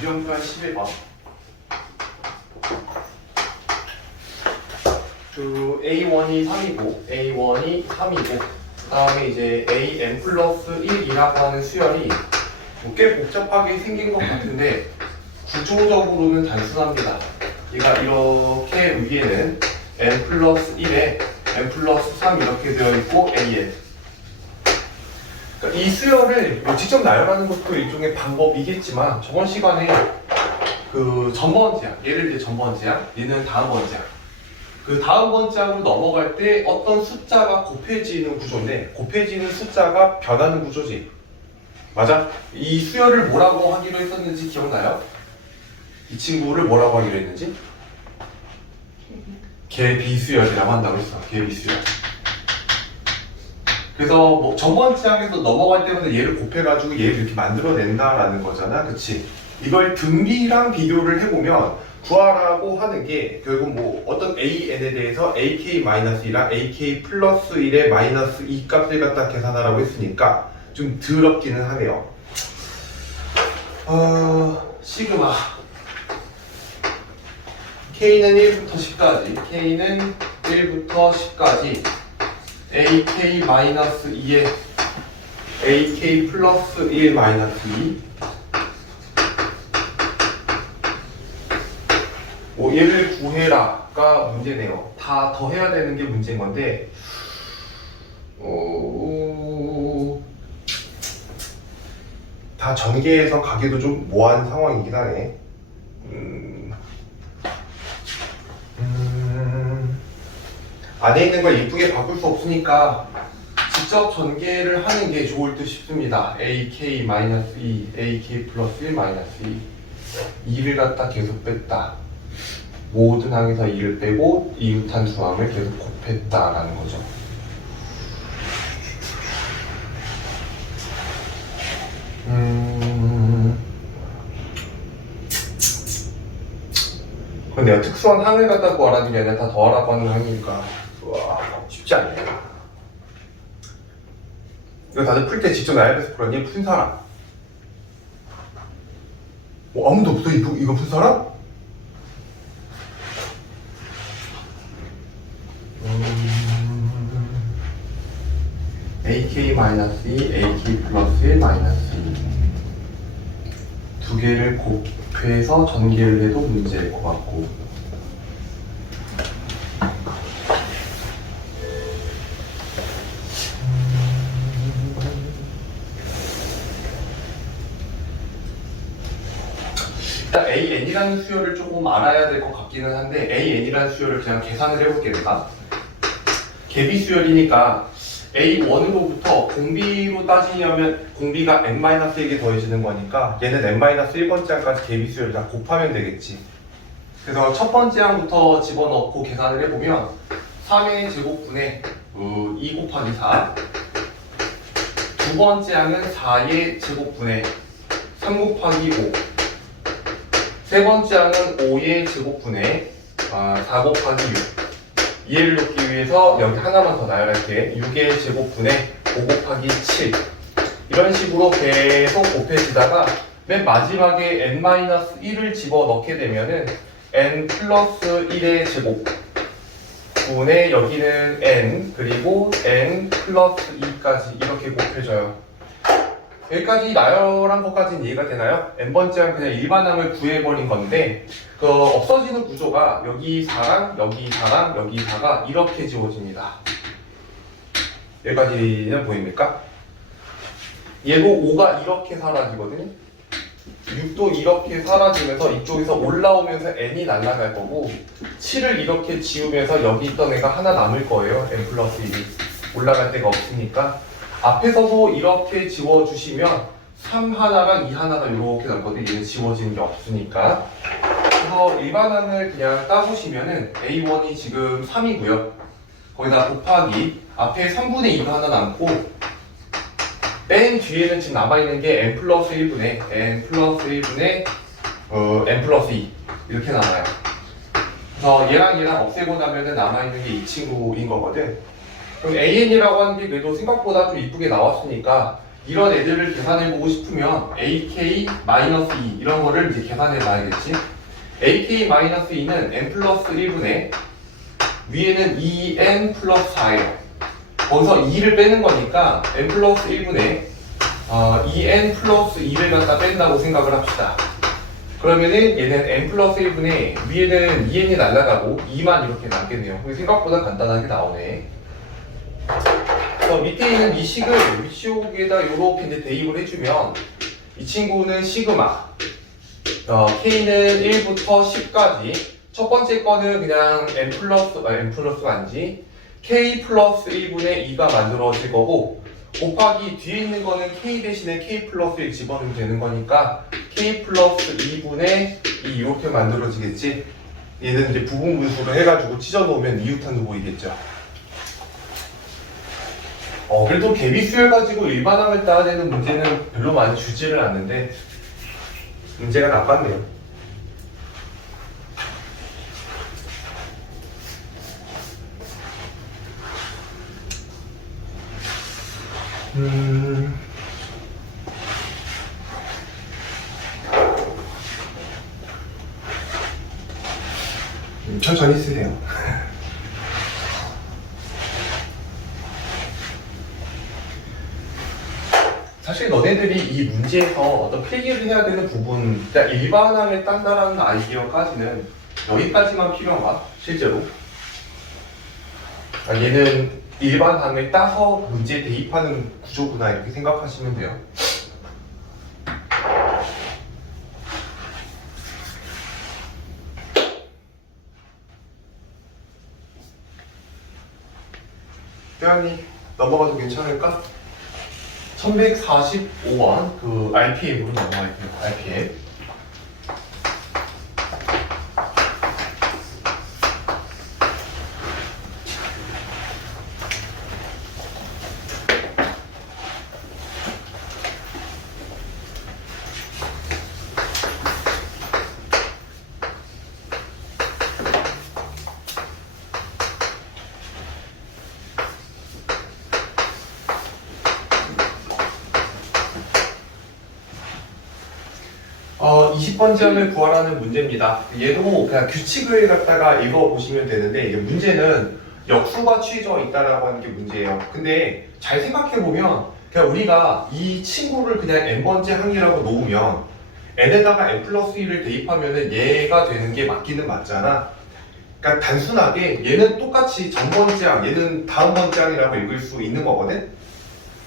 유형편 11번. 그 A1이 3이고 A1이 3이고 그 다음에 이제 AN 플러스 1이라고 하는 수열이 꽤 복잡하게 생긴 것 같은데 구조적으로는 단순합니다. 얘가 이렇게 위에는 N 플러스 1에 N 플러스 3 이렇게 되어 있고 AN. 그러니까 이 수열을 직접 나열하는 것도 일종의 방법이겠지만 저번 시간에 그 전번째약, 얘를 이제 전번째약, 얘는 다음번째약. 그 다음번째약으로 넘어갈 때 어떤 숫자가 곱해지는 구조인데 곱해지는 숫자가 변하는 구조지. 맞아? 이 수열을 뭐라고 하기로 했었는지 기억나요? 이 친구를 뭐라고 하기로 했는지? 개비수열이라고 한다고 했어. 개비수열. 그래서 뭐 전번째약에서 넘어갈 때마다 얘를 곱해가지고 얘를 이렇게 만들어낸다라는 거잖아. 그치? 이걸 등비랑 비교를 해보면 구하라고 하는 게 결국 뭐 어떤 AN에 대해서 AK-2랑 AK 플러스 1의 마이너스 2 값을 갖다 계산하라고 했으니까 좀 더럽기는 하네요. 시그마 K는 1부터 10까지 K는 1부터 10까지 AK-2에 AK 플러스 1 마이너스 2 얘를 구해라가 문제네요. 다 더해야 되는 게 문제인 건데 다 전개해서 가기도 좀 모호한 상황이긴 하네. 안에 있는 걸 이쁘게 바꿀 수 없으니까 직접 전개를 하는 게 좋을 듯 싶습니다. AK-2, AK 플러스 1 마이너스 2 2를 갖다 계속 뺐다. 모든 항에서 2를 빼고 이웃한수함을 계속 곱했다라는 거죠. 그건 내가 특수한 항을 갖다 구하라는 게 아니라 다 더하라고 하는 항이니까 쉽지 않네. 이거 다들 풀 때 직접 나열해서 풀었니? 푼 사람? 아무도 없어? 이거 푼 사람? AK-2, AK 플러스 1 마이너스 2. 두 개를 곱해서 전개를 해도 문제일 것 같고. 일단 AN이라는 수열을 조금 알아야 될 것 같기는 한데 AN이라는 수열을 그냥 계산을 해볼게 내가. 개비 수열이니까 A1으로부터 공비로 따지려면 공비가 N-1개 더해지는 거니까 얘는 N-1번째 항까지 개비 수열을 다 곱하면 되겠지. 그래서 첫 번째 항부터 집어넣고 계산을 해보면 3의 제곱분의 2 곱하기 4. 두 번째 항은 4의 제곱분의 3 곱하기 5. 세 번째 항은 5의 제곱분의 4 곱하기 6. 이해를 돕기 위해서 여기 하나만 더 나열할게. 6의 제곱분의 5 곱하기 7. 이런 식으로 계속 곱해지다가 맨 마지막에 n-1을 집어넣게 되면은 n 플러스 1의 제곱분의 여기는 n 그리고 n 플러스 2까지 이렇게 곱해져요. 여기까지 나열한 것까지는 이해가 되나요? n번째는 그냥 일반항을 구해버린 건데 그 없어지는 구조가 여기 4랑 여기 4랑 여기 4가 이렇게 지워집니다. 여기까지는 보입니까? 얘도 5가 이렇게 사라지거든요. 6도 이렇게 사라지면서 이쪽에서 올라오면서 n이 날아갈 거고 7을 이렇게 지우면서 여기 있던 애가 하나 남을 거예요. n 플러스 1이 올라갈 데가 없으니까 앞에서도 이렇게 지워주시면 3 하나랑 2 하나가 이렇게 남거든요. 얘는 지워지는 게 없으니까. 그래서 일반항을 그냥 따보시면은 A1이 지금 3이고요. 거기다 곱하기 앞에 3분의 2가 하나 남고 맨 뒤에는 지금 남아있는 게 n 플러스 1분의 n 플러스 1분의 n 플러스 2 이렇게 남아요. 그래서 얘랑 없애고 나면은 남아있는 게 이 친구인 거거든. 그럼 AN이라고 하는 게 그래도 생각보다 좀 이쁘게 나왔으니까 이런 애들을 계산해보고 싶으면 AK-2 이런 거를 이제 계산해봐야겠지. AK-2는 n 플러스 1분의 위에는 2n 플러스 4예요. 거기서 2를 빼는 거니까 n 플러스 1분의 2n 플러스 2를 갖다 뺀다고 생각을 합시다. 그러면은 얘는 n 플러스 1분의 위에는 2n이 날아가고 2만 이렇게 남겠네요. 생각보다 간단하게 나오네. 그래서 밑에 있는 이 식을 위치옥에다 이렇게 이제 대입을 해주면 이 친구는 시그마 K는 1부터 10까지 첫 번째 거는 그냥 n 플러스가 아니지 K 플러스 1분의 2가 만들어질 거고 곱하기 뒤에 있는 거는 K 대신에 K 플러스 1 집어넣으면 되는 거니까 K 플러스 2분의 2 이렇게 만들어지겠지. 얘는 이제 부분분수로 해가지고 찢어놓으면 이웃한도 보이겠죠. 그래도 개비수열 가지고 일반항을 따야 되는 문제는 별로 많이 주지를 않는데 문제가 나빴네요. 천천히 쓰세요. 사실 너네들이 이 문제에서 어떤 필기를 해야 되는 부분, 그러니까 일반항을 딴다라는 아이디어까지는 여기까지만 필요한가? 실제로? 얘는 일반항을 따서 문제에 대입하는 구조구나 이렇게 생각하시면 돼요. 태연이 넘어가도 괜찮을까? 1145원 그 RPM으로 넘어갈게요. RPM. 어, 20번째 함을 구하라는 문제입니다. 얘도 그냥 규칙을 갖다가 읽어보시면 되는데 이게 문제는 역수가 취해져 있다라고 하는 게 문제예요. 근데 잘 생각해보면 그냥 우리가 이 친구를 그냥 n번째 항이라고 놓으면 n에다가 n 플러스 1을 대입하면은 얘가 되는 게 맞기는 맞잖아. 그러니까 단순하게 얘는 똑같이 전번째 항, 얘는 다음번째 항이라고 읽을 수 있는 거거든?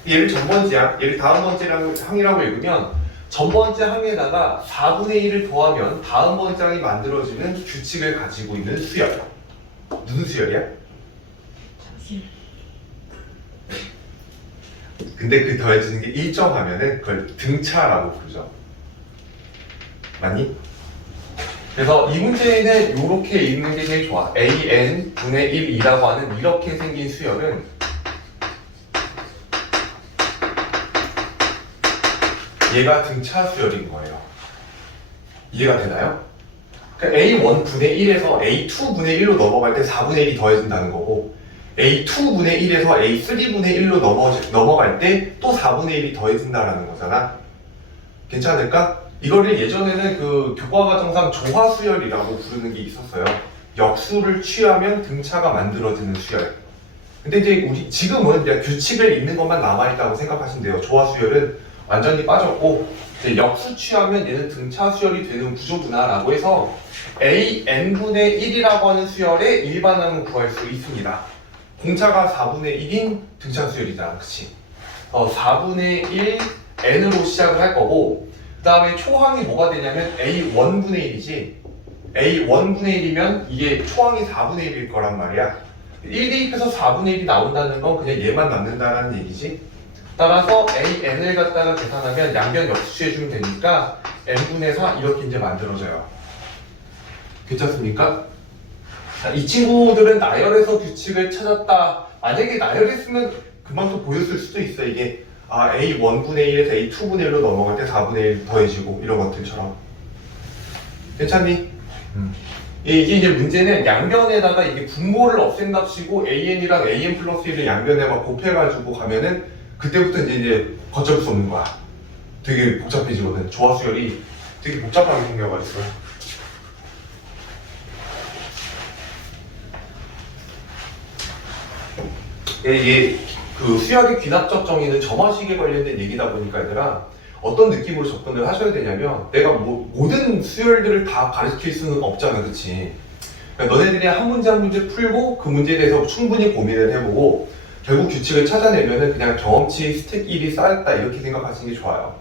얘를 전번째 항, 얘를 다음번째 항이라고 읽으면 전번째 항에다가 4분의 1을 더하면 다음번째 항이 만들어지는 규칙을 가지고 있는 수열. 무슨 수열이야? 근데 그 더해지는 게 일정하면은 그걸 등차라고 부르죠. 맞니? 그래서 이 문제는 이렇게 읽는 게 제일 좋아. an 분의 1이라고 하는 이렇게 생긴 수열은 얘가 등차 수열인 거예요. 이해가 되나요? 그러니까 A1분의 1에서 A2분의 1로 넘어갈 때 4분의 1이 더해진다는 거고 A2분의 1에서 A3분의 1로 넘어갈 때 또 4분의 1이 더해진다는 거잖아. 괜찮을까? 이거를 예전에는 그 교과과정상 조화수열이라고 부르는 게 있었어요. 역수를 취하면 등차가 만들어지는 수열. 근데 이제 우리 지금은 그냥 규칙을 읽는 것만 남아있다고 생각하시면 돼요. 조화수열은 완전히 빠졌고 이제 역수 취하면 얘는 등차 수열이 되는 구조구나 라고 해서 AN분의 1이라고 하는 수열의 일반항을 구할 수 있습니다. 공차가 4분의 1인 등차 수열이잖아, 그치? 4분의 1 N으로 시작을 할 거고 그 다음에 초항이 뭐가 되냐면 A1분의 1이지 A1분의 1이면 이게 초항이 4분의 1일 거란 말이야. 1 대입해서 4분의 1이 나온다는 건 그냥 얘만 남는다는 얘기지. 따라서 AN을 갖다가 계산하면 양변 역수해주면 되니까 N분의 4 이렇게 이제 만들어져요. 괜찮습니까? 자, 이 친구들은 나열에서 규칙을 찾았다. 만약에 나열했으면 그만큼 보였을 수도 있어. 이게 A1분의 1에서 A2분의 1로 넘어갈 때 4분의 1 더해지고 이런 것들처럼. 괜찮니? 이게 이제 문제는 양변에다가 이게 분모를 없앤답시고 AN이랑 AN 플러스 1을 양변에 막 곱해가지고 가면은 그 그때부터 이제 걷잡을 수 없는 거야. 되게 복잡해지거든. 조화 수열이 되게 복잡하게 생겨가지고. 이게 그 수학의 귀납적 정의는 점화식에 관련된 얘기다 보니까 얘들아 어떤 느낌으로 접근을 하셔야 되냐면 내가 모든 수열들을 다 가르칠 수는 없잖아, 그치? 그러니까 너네들이 한 문제 한 문제 풀고 그 문제에 대해서 충분히 고민을 해보고 결국 규칙을 찾아내면은 그냥 경험치 스택 1이 쌓였다 이렇게 생각하시는 게 좋아요.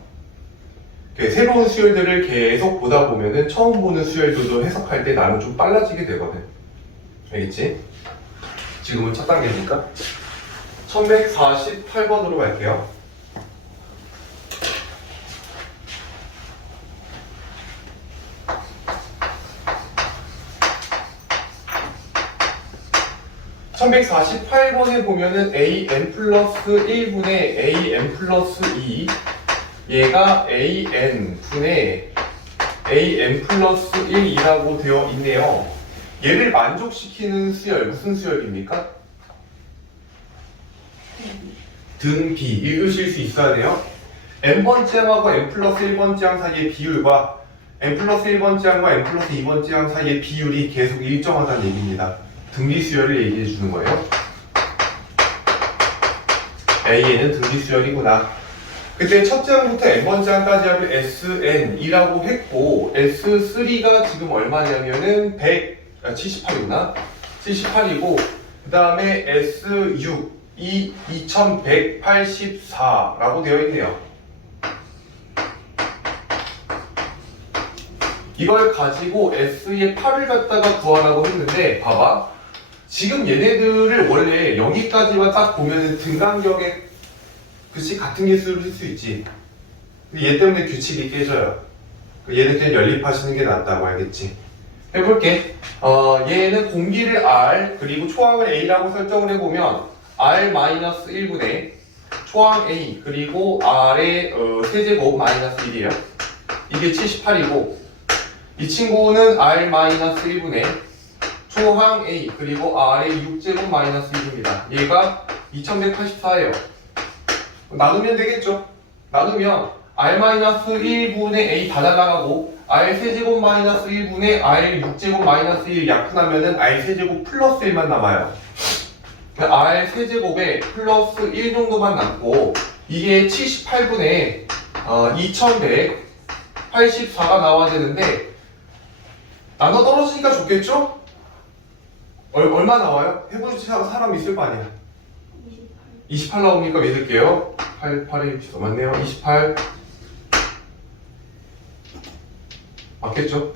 새로운 수열들을 계속 보다 보면은 처음 보는 수열들도 해석할 때 나는 좀 빨라지게 되거든. 알겠지? 지금은 첫 단계니까 1148번으로 갈게요. (1148번에) 보면은 an 플러스 1분의 an 플러스 2 얘가 an 분의 an 플러스 1이라고 되어 있네요. 얘를 만족시키는 수열, 무슨 수열입니까? 등 B, 읽으실 수 있어야 돼요. n번째 항하고 n 플러스 1번째 항 사이의 비율과 n 플러스 1번째 항과 n 플러스 2번째 항 사이의 비율이 계속 일정하다는 얘기입니다. 등비 수열을 얘기해 주는 거예요. A에는 등비 수열이구나. 그때 첫째 항부터 n번째 항까지 하면 SN이라고 했고 S3가 지금 얼마냐면은 178이구나. 78이고 그 다음에 S6 이 2184라고 되어 있네요. 이걸 가지고 S의 8을 갖다가 구하라고 했는데 봐봐. 지금 얘네들을 원래 여기까지만 딱 보면 등간격에 그치 같은 개수를 쓸 수 있지. 근데 얘 때문에 규칙이 깨져요. 얘는 그냥 연립하시는 게 낫다고 알겠지? 해볼게. 얘는 공기를 R 그리고 초항을 A라고 설정을 해보면 R-1분의 초항 A 그리고 R의 세제곱 마이너스 1이에요. 이게 78이고 이 친구는 R-1분의 초항 A 그리고 R의 6제곱 마이너스 1입니다. 얘가 2184예요. 나누면 되겠죠? 나누면 R-1분의 A 다 날아가고 R 세제곱 마이너스 1분의 R 6제곱 마이너스 1 약분하면은 R 세제곱 플러스 1만 남아요. R 세제곱에 플러스 1 정도만 남고 이게 78분의 2184가 나와야 되는데 나눠 떨어지니까 좋겠죠? 얼마 나와요? 해보실 사람 있을 거 아니야? 28 나오니까 믿을게요. 8에 60 맞네요. 28 맞겠죠?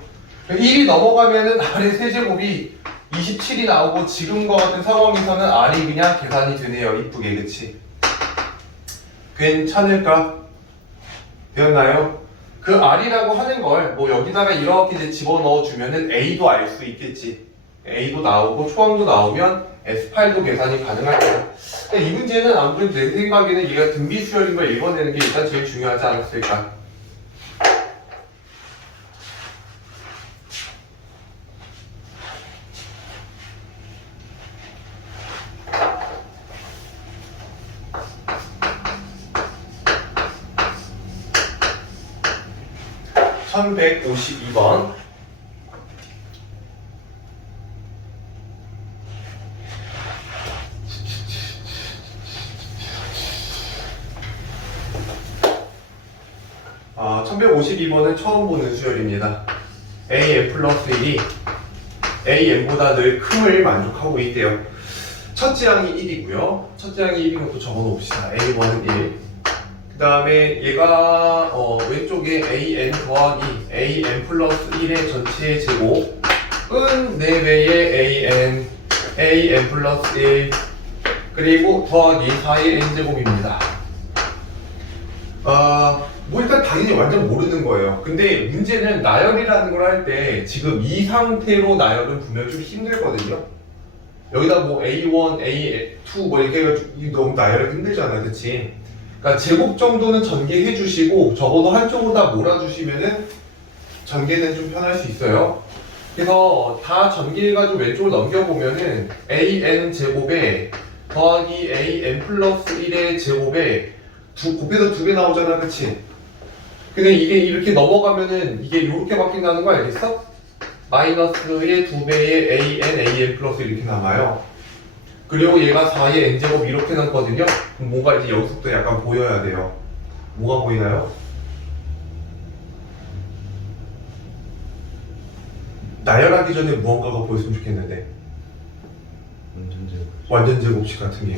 1이 넘어가면은 R의 세제곱이 27이 나오고 지금과 같은 상황에서는 R이 그냥 계산이 되네요. 이쁘게 그치? 괜찮을까? 되었나요? 그 R이라고 하는 걸 뭐 여기다가 이렇게 이제 집어넣어 주면은 A도 알 수 있겠지. A도 나오고 초항도 나오면 S8도 계산이 가능할 거야. 이 문제는 아무래도 내 생각에는 얘가 등비수열인 걸 읽어내는 게 일단 제일 중요하지 않았을까. (1152번) 아, 1152번은 처음 보는 수열입니다. AN 플러스 1이 AN보다 늘 큼을 만족하고 있대요. 첫째 항이 1이고요. 첫째 항이 1인 것도 적어 놓읍시다. A1은 1. 그 다음에 얘가 왼쪽에 AN 더하기 AN 플러스 1의 전체의 제곱은 4배의 AN 플러스 1 그리고 더하기 4의 N제곱입니다. 뭐 일단 당연히 완전 모르는 거예요. 근데 문제는 나열이라는 걸 할 때 지금 이 상태로 나열은 분명히 좀 힘들거든요. 여기다 뭐 A1, A2 뭐 이렇게 해가지고 너무 나열하기 힘들잖아요. 그치? 그러니까 제곱 정도는 전개해 주시고 적어도 한쪽으로 다 몰아주시면은 전개는 좀 편할 수 있어요. 그래서 다 전개해가지고 왼쪽으로 넘겨보면은 AN 제곱에 더하기 AN 플러스 1의 제곱에 곱해서 2배 나오잖아, 그치? 근데 이게 이렇게 넘어가면은 이게 이렇게 바뀐다는 거 알겠어? 마이너스의 2배의 an 플러스 이렇게 남아요. 그리고 얘가 4의 n제곱 이렇게 남거든요. 그럼 뭔가 이제 여기서부터 약간 보여야 돼요. 뭐가 보이나요? 나열하기 전에 무언가가 보였으면 좋겠는데. 완전 제곱식 같은 게.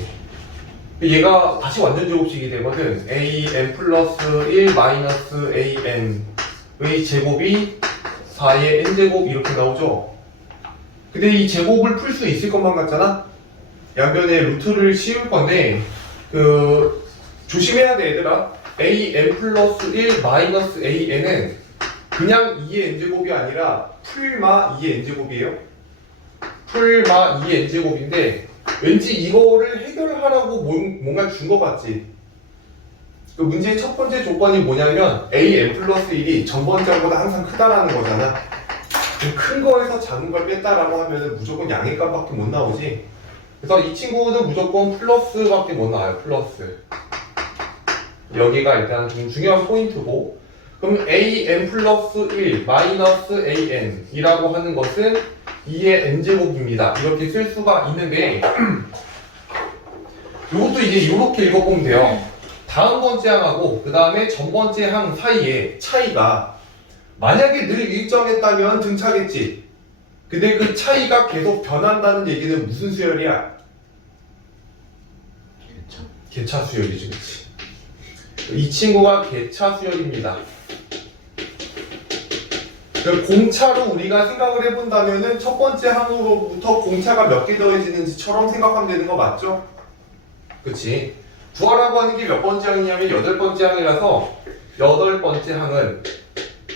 얘가 다시 완전 제곱식이 되거든. an 플러스 1 마이너스 an의 제곱이 4의 n제곱 이렇게 나오죠. 근데 이 제곱을 풀 수 있을 것만 같잖아? 양변에 루트를 씌울 건데 조심해야 돼 얘들아. an 플러스 1 마이너스 an은 그냥 2의 n제곱이 아니라 풀마 2의 n제곱이에요. 풀마 2의 n제곱인데 왠지 이거를 해결하라고 뭔가 준 거 같지? 그 문제의 첫 번째 조건이 뭐냐면 an 플러스 1이 전번째보다 항상 크다라는 거잖아. 큰 거에서 작은 걸 뺐다라고 하면 무조건 양의 값밖에 못 나오지. 그래서 이 친구는 무조건 플러스밖에 못 나와요. 플러스. 여기가 일단 좀 중요한 포인트고, 그럼 an 플러스 1 마이너스 an 이라고 하는 것은 2의 n제곱입니다. 이렇게 쓸 수가 있는데 이것도 이제 이렇게 읽어보면 돼요. 다음 번째 항하고 그 다음에 전 번째 항 사이에 차이가 만약에 늘 일정했다면 등차겠지. 근데 그 차이가 계속 변한다는 얘기는 무슨 수열이야? 개차 수열이지, 그치? 이 친구가 개차 수열입니다. 공차로 우리가 생각을 해본다면은 첫 번째 항으로부터 공차가 몇 개 더해지는지처럼 생각하면 되는 거 맞죠? 그치? 구하라고 하는 게 몇 번째 항이냐면 8번째 항이라서 8번째 항은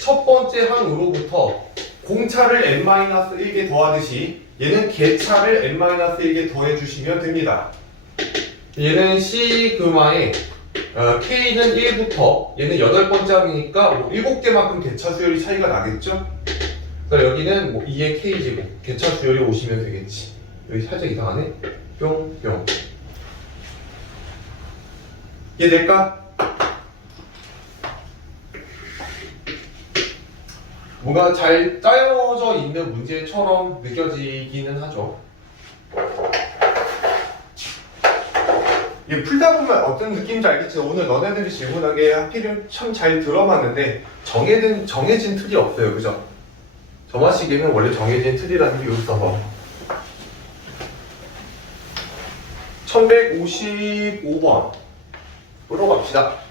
첫 번째 항으로부터 공차를 n-1개 더하듯이 얘는 개차를 n-1개 더해주시면 됩니다. 얘는 시그마에 K는 1부터 얘는 8번째 항이니까 뭐 7개만큼 개차 수열이 차이가 나겠죠? 그러니까 여기는 뭐 2의 K제곱 개차 수열이 오시면 되겠지. 여기 살짝 이상하네? 뿅뿅. 이해될까? 뭔가 잘 짜여져 있는 문제처럼 느껴지기는 하죠. 이게 풀다 보면 어떤 느낌인지 알겠지? 오늘 너네들이 질문하게 하필이면 참 잘 들어봤는데 정해진 틀이 없어요. 그죠? 점화시계는 원래 정해진 틀이라는 게 여기 있어서 1155번으로 갑시다.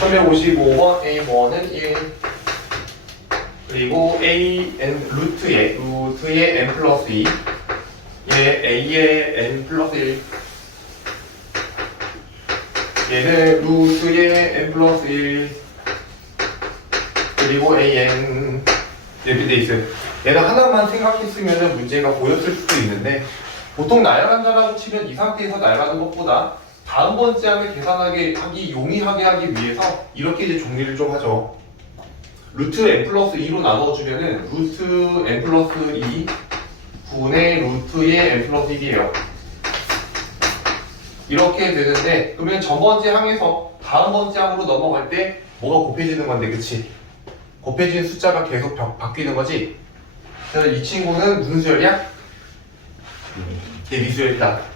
(355번) A1은 1 그리고 AN 루트에 N 플러스 2 얘 A의 N 플러스 1 얘는 루트의 N 플러스 1 그리고 AN 이렇게 돼 있어요. 얘는 하나만 생각했으면 문제가 보였을 수도 있는데 보통 나열한다라고 치면 이 상태에서 나열하는 것보다 다음 번째 항을 계산하기 용이하게 하기 위해서 이렇게 이제 정리를 좀 하죠. 루트 n 플러스 2로 나눠주면은 루트 n 플러스 2 분의 루트의 n 플러스 1이에요. 이렇게 되는데 그러면 전 번째 항에서 다음 번째 항으로 넘어갈 때 뭐가 곱해지는 건데, 그치? 곱해진 숫자가 계속 바뀌는 거지. 그래서 이 친구는 무슨 수열이야? 대비수열이다.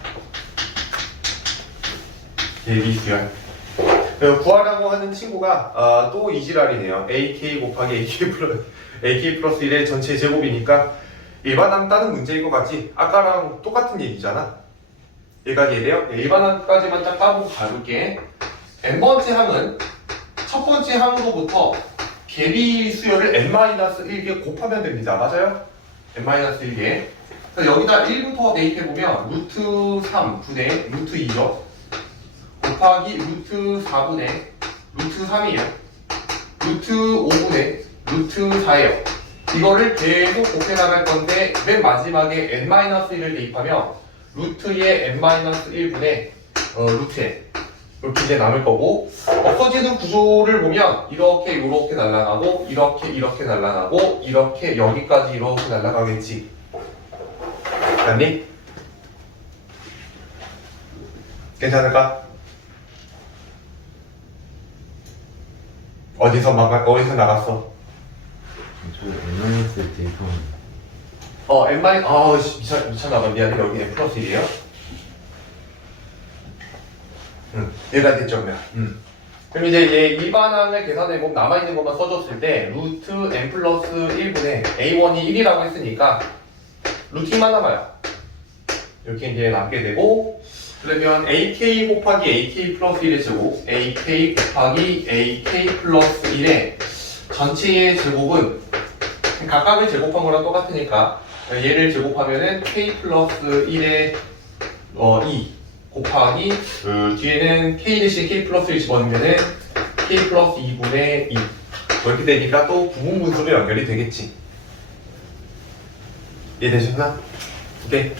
대비수열. 구하라고 하는 친구가 또 이지랄이네요. AK 곱하기 AK 플러스 1의 전체 제곱이니까 일반항 따는 문제인 것 같지? 아까랑 똑같은 얘기잖아. 얘가 얘래요. 일반항까지만 딱 따보고 가볼게. n번째 항은 첫 번째 항으로부터 개비 수열을 n-1개 곱하면 됩니다. 맞아요? n-1개. 그래서 여기다 1부터 대입해보면 루트 3 분의 루트 2요. 곱하기 루트 4분의 루트 3이에요. 루트 5분의 루트 4예요. 이거를 계속 곱해나갈 건데 맨 마지막에 n-1을 대입하면 루트의 n-1분의 루트 n 이렇게 이제 남을 거고, 없어지는 구조를 보면 이렇게 날아가고 이렇게 날아가고 이렇게 여기까지 이렇게 날아가겠지. 맞니? 괜찮을까? 어디서 나갔어? 저 n-1 대입하면 미쳤나봐. 미안해. 여기 n 플러스 1이에요? 얘가 대점이야. 그럼 이제 일반항을 계산해보면 남아있는 것만 써줬을 때 루트 n 플러스 1분의 a1이 1이라고 했으니까 루트만 남아요. 이렇게 이제 남게 되고, 그러면 ak 곱하기 ak 플러스 1의 제곱, ak 곱하기 ak 플러스 1의 전체의 제곱은 각각을 제곱한 거랑 똑같으니까 얘를 제곱하면은 k 플러스 1의 2 곱하기 뒤에는 k 대신 k 플러스 1 집어넣으면은 k 플러스 2분의 2 이렇게 되니까 또 부분분수로 연결이 되겠지. 이해되셨나? 오케이.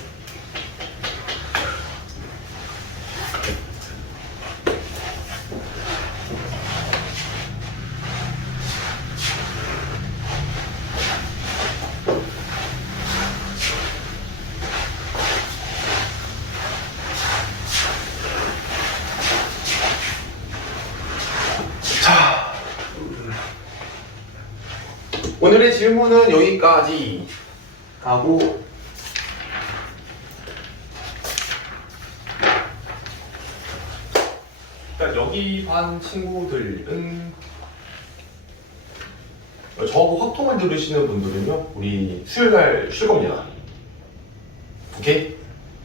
오늘의 질문은 여기까지 하고, 일단 여기 반 친구들은 저하고 확통을 들으시는 분들은요, 우리 수요일날 쉴 겁니다. 오케이?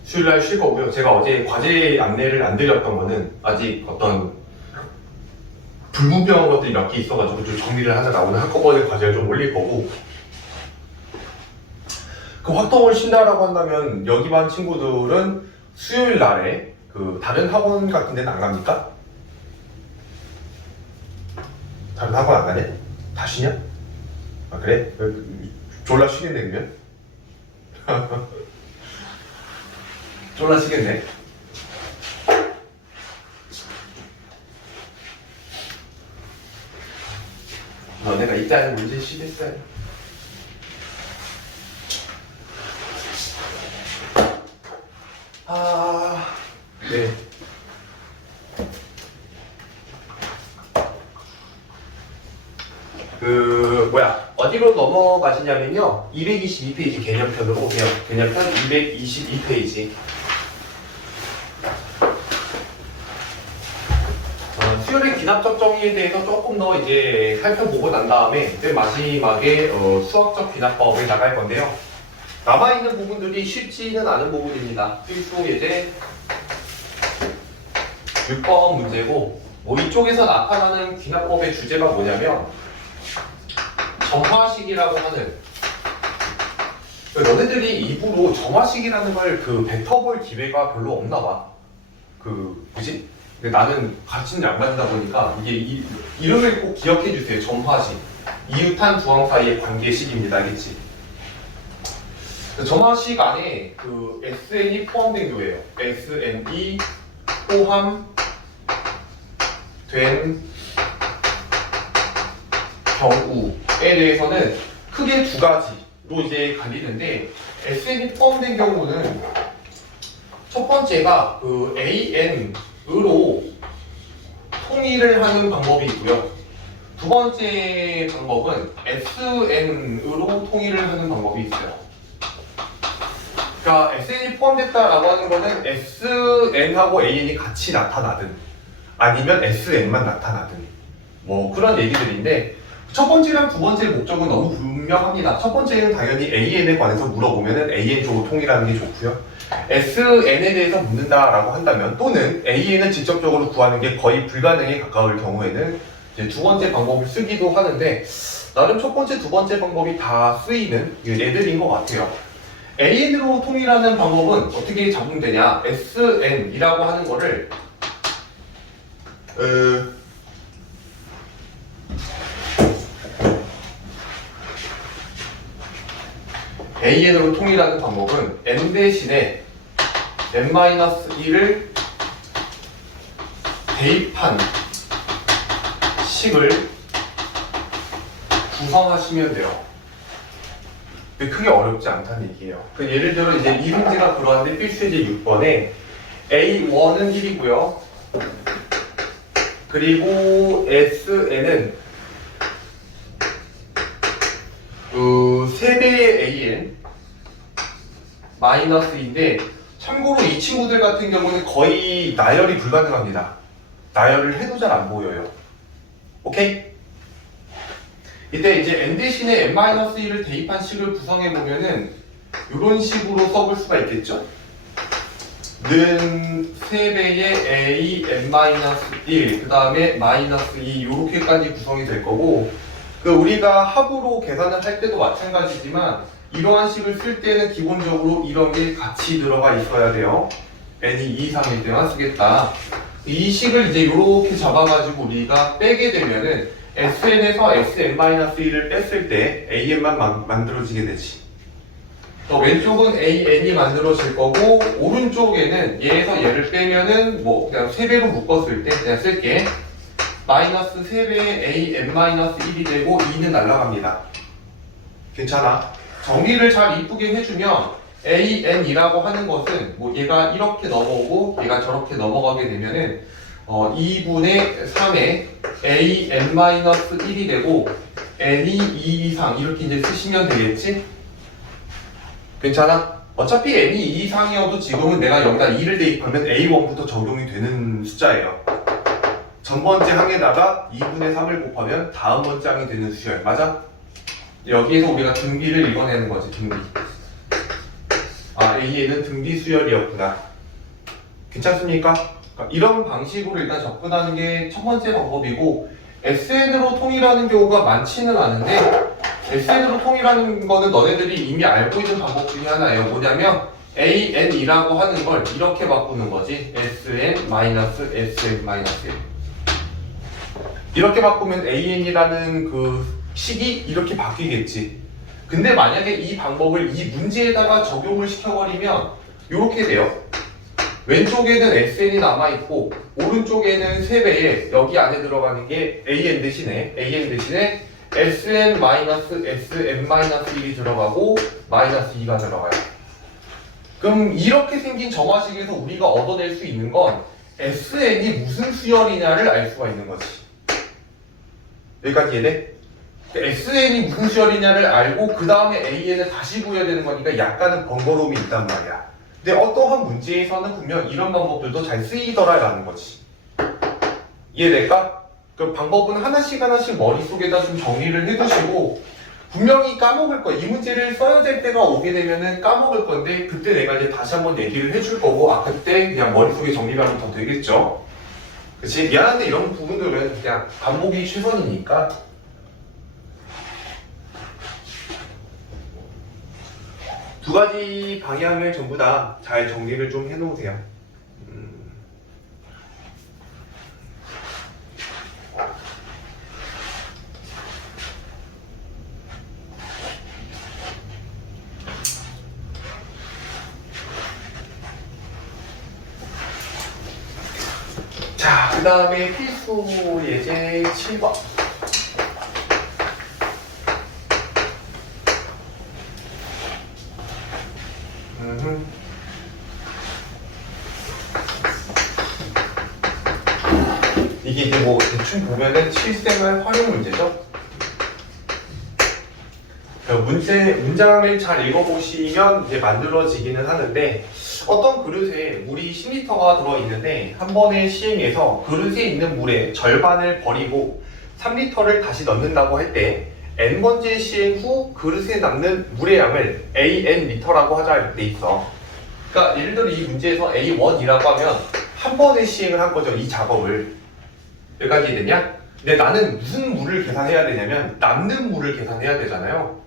수요일날 쉴 거고요. 제가 어제 과제 안내를 안 드렸던 거는 아직 어떤 불분명한 것들이 몇 개 있어가지고 좀 정리를 하다가 오늘 한꺼번에 과제를 좀 올릴 거고, 그 활동을 쉰다라고 한다면 여기 반 친구들은 수요일 날에 그 다른 학원 같은 데는 안 갑니까? 다른 학원 안 가냐? 다 쉬냐? 아 그래? 졸라 쉬겠네 그러면? 졸라 쉬겠네. 너네가 이따는 언제 쉬겠어요? 네. 어디로 넘어가시냐면요, 222페이지 개념편으로 오세요. 개념편 222페이지. 수열의 기납적 정의에 대해서 조금 더 이제 살펴보고 난 다음에 맨 마지막에 수학적 귀납법을 나갈 건데요. 남아있는 부분들이 쉽지는 않은 부분입니다. 필수 예제 6번 문제고, 이쪽에서 나타나는 귀납법의 주제가 뭐냐면 점화식이라고 하는, 너네들이 입으로 점화식이라는 걸 뱉어볼 기회가 별로 없나 봐. 뭐지? 근데 나는 가르치는 양 맞다 보니까 이게 이름을 꼭 기억해 주세요. 점화식. 이웃한 두항 사이의 관계식입니다. 알겠지? 점화식 안에 SN이 포함된 교예요. SN이 포함된 경우에 대해서는 크게 두 가지로 이제 갈리는데, SN이 포함된 경우는 첫 번째가 AN으로 통일을 하는 방법이 있고요. 두 번째 방법은 SN으로 통일을 하는 방법이 있어요. 그러니까 SN이 포함됐다라고 하는 거는 SN하고 AN이 같이 나타나든 아니면 SN만 나타나든 뭐 그런 얘기들인데, 첫 번째랑 두 번째 목적은 너무 분명합니다. 첫 번째는 당연히 AN에 관해서 물어보면은 AN 쪽으로 통일하는 게 좋고요. SN에 대해서 묻는다라고 한다면, 또는 AN을 직접적으로 구하는 게 거의 불가능에 가까울 경우에는 이제 두 번째 방법을 쓰기도 하는데, 나름 첫 번째, 두 번째 방법이 다 쓰이는 얘들인 것 같아요. AN으로 통일하는 방법은 어떻게 작용되냐? SN이라고 하는 거를 AN으로 통일하는 방법은 n 대신에 n-1을 대입한 식을 구성하시면 돼요. 크게 어렵지 않다는 얘기예요. 예를 들어 이제 이 문제가 그러한데 필수예제 6번에 A1은 1이고요. 그리고 SN은 3배의 AN 마이너스 2인데 참고로 이 친구들 같은 경우는 거의 나열이 불가능합니다. 나열을 해도 잘 안 보여요. 오케이? 이때 이제 n 대신에 n-1을 대입한 식을 구성해 보면은 이런 식으로 써볼 수가 있겠죠? 는 3배의 a n-1 그 다음에 마이너스 2 이렇게까지 구성이 될 거고 우리가 합으로 계산을 할 때도 마찬가지지만 이러한 식을 쓸 때는 기본적으로 이런 게 같이 들어가 있어야 돼요. n이 2 이상일 때만 쓰겠다. 이 식을 이제 이렇게 잡아가지고 우리가 빼게 되면은 SN에서 SN-1을 뺐을 때 AN만 만들어지게 되지. 왼쪽은 AN이 만들어질 거고 오른쪽에는 얘에서 얘를 빼면은 뭐 그냥 3배로 묶었을 때 그냥 쓸게. 마이너스 3배의 AN-1이 되고 2는 날아갑니다. 괜찮아? 정리를 잘 이쁘게 해주면 AN이라고 하는 것은 뭐 얘가 이렇게 넘어오고 얘가 저렇게 넘어가게 되면은 2분의 3의 AN-1이 되고 n이 2 이상 이렇게 이제 쓰시면 되겠지? 괜찮아? 어차피 n이 2 이상이어도 지금은 내가 여기다 2를 대입하면 A1부터 적용이 되는 숫자예요. 전 번째 항에다가 2분의 3을 곱하면 다음 번째 항이 되는 수열. 맞아? 여기에서 우리가 등비를 읽어내는 거지, 등비. 아, A에는 등비 수열이었구나. 괜찮습니까? 이런 방식으로 일단 접근하는 게 첫 번째 방법이고 SN으로 통일하는 경우가 많지는 않은데 SN으로 통일하는 거는 너네들이 이미 알고 있는 방법 중에 하나예요. 뭐냐면 AN이라고 하는 걸 이렇게 바꾸는 거지. SN-SN-1 이렇게 바꾸면 AN이라는 그 식이 이렇게 바뀌겠지. 근데 만약에 이 방법을 이 문제에다가 적용을 시켜버리면 이렇게 돼요. 왼쪽에는 SN이 남아있고 오른쪽에는 3배에 여기 안에 들어가는 게 AN 대신에 SN-SN-1이 들어가고 마이너스 2가 들어가요. 그럼 이렇게 생긴 정화식에서 우리가 얻어낼 수 있는 건 SN이 무슨 수열이냐를 알 수가 있는 거지. 여기까지 이해돼? SN이 무슨 수열이냐를 알고 그 다음에 AN을 다시 구해야 되는 거니까 약간은 번거로움이 있단 말이야. 근데 어떠한 문제에서는 분명 이런 방법들도 잘 쓰이더라라는 거지. 이해될까? 그 방법은 하나씩 머릿속에다 좀 정리를 해두시고 분명히 까먹을 거야. 이 문제를 써야 될 때가 오게 되면은 까먹을 건데 그때 내가 이제 다시 한번 얘기를 해줄 거고 그때 그냥 머릿속에 정리가 하면 더 되겠죠? 그치? 미안한데 이런 부분들은 그냥 반복이 최선이니까 두 가지 방향을 전부 다 잘 정리를 좀 해놓으세요. 자, 그 다음에 필수 예제 7번. 이게 이제 뭐 대충 보면은 실생활 활용 문제죠. 문장을 잘 읽어보시면 이제 만들어지기는 하는데 어떤 그릇에 물이 10리터가 들어있는데 한 번의 시행에서 그릇에 있는 물의 절반을 버리고 3리터를 다시 넣는다고 할 때 n번째 시행 후 그릇에 남는 물의 양을 AN 리터라고 하자 돼 있어. 그러니까 예를 들어 이 문제에서 A1이라고 하면 한 번의 시행을 한 거죠. 이 작업을. 여기까지 되냐? 근데 나는 무슨 물을 계산해야 되냐면 남는 물을 계산해야 되잖아요.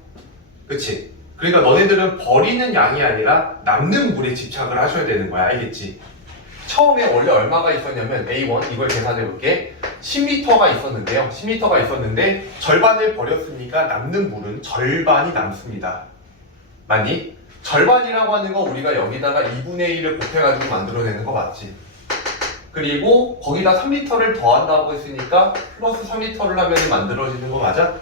그치? 그러니까 너네들은 버리는 양이 아니라 남는 물에 집착을 하셔야 되는 거야. 알겠지? 처음에 원래 얼마가 있었냐면 A1 이걸 계산해 볼게. 10리터가 있었는데요. 10리터가 있었는데 절반을 버렸으니까 남는 물은 절반이 남습니다. 맞니? 절반이라고 하는 거 우리가 여기다가 2분의 1을 곱해가지고 만들어내는 거 맞지? 그리고 거기다 3m를 더한다고 했으니까 플러스 3m를 하면 만들어지는 거 맞아?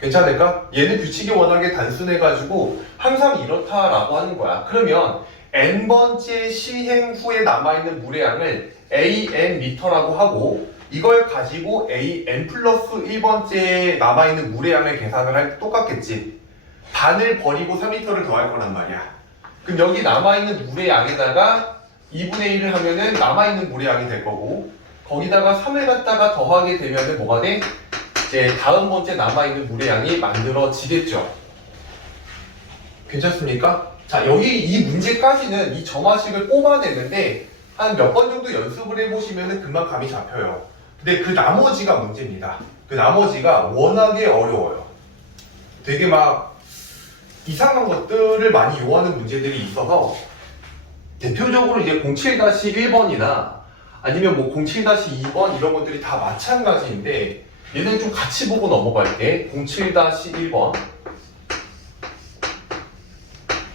괜찮을까? 얘는 규칙이 워낙에 단순해가지고 항상 이렇다라고 하는 거야. 그러면 n번째 시행 후에 남아있는 물의 양을 AN 리터라고 하고 이걸 가지고 AN 플러스 1번째 남아있는 물의 양을 계산을 할 때 똑같겠지. 반을 버리고 3리터를 더할 거란 말이야. 그럼 여기 남아있는 물의 양에다가 2분의 1을 하면은 남아있는 물의 양이 될 거고 거기다가 3을 갖다가 더하게 되면은 뭐가 돼? 이제 다음 번째 남아있는 물의 양이 만들어지겠죠. 괜찮습니까? 자, 여기 이 문제까지는 이 점화식을 뽑아내는데 한 몇 번 정도 연습을 해보시면은 금방 감이 잡혀요. 근데 그 나머지가 문제입니다. 그 나머지가 워낙에 어려워요. 되게 막 이상한 것들을 많이 요하는 문제들이 있어서 대표적으로 이제 07-1번이나 아니면 뭐 07-2번 이런 것들이 다 마찬가지인데 얘는 좀 같이 보고 넘어갈게. 07-1번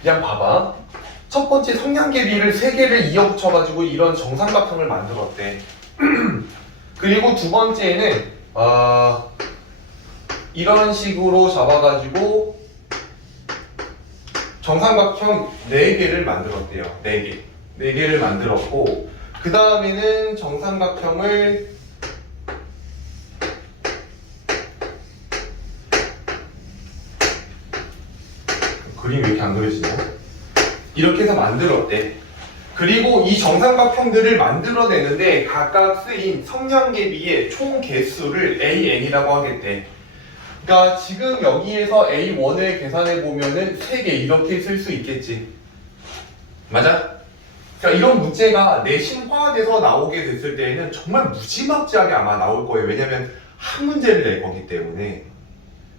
그냥 봐봐. 첫 번째 성냥개비를 3개를 이어붙여가지고 이런 정삼각형을 만들었대. 그리고 두 번째는 이런 식으로 잡아가지고 정삼각형 4개를 만들었대요. 4개. 4개를 만들었고 그 다음에는 정삼각형을 그림이 왜 이렇게 안 그려지냐? 이렇게 해서 만들었대. 그리고 이 정삼각형들을 만들어내는데 각각 쓰인 성냥개비의 총 개수를 AN이라고 하겠대. 그러니까 지금 여기에서 A1을 계산해 보면은 3개 이렇게 쓸 수 있겠지. 맞아? 그러니까 이런 문제가 내신화돼서 나오게 됐을 때에는 정말 무지막지하게 아마 나올 거예요. 왜냐면 한 문제를 낼 거기 때문에.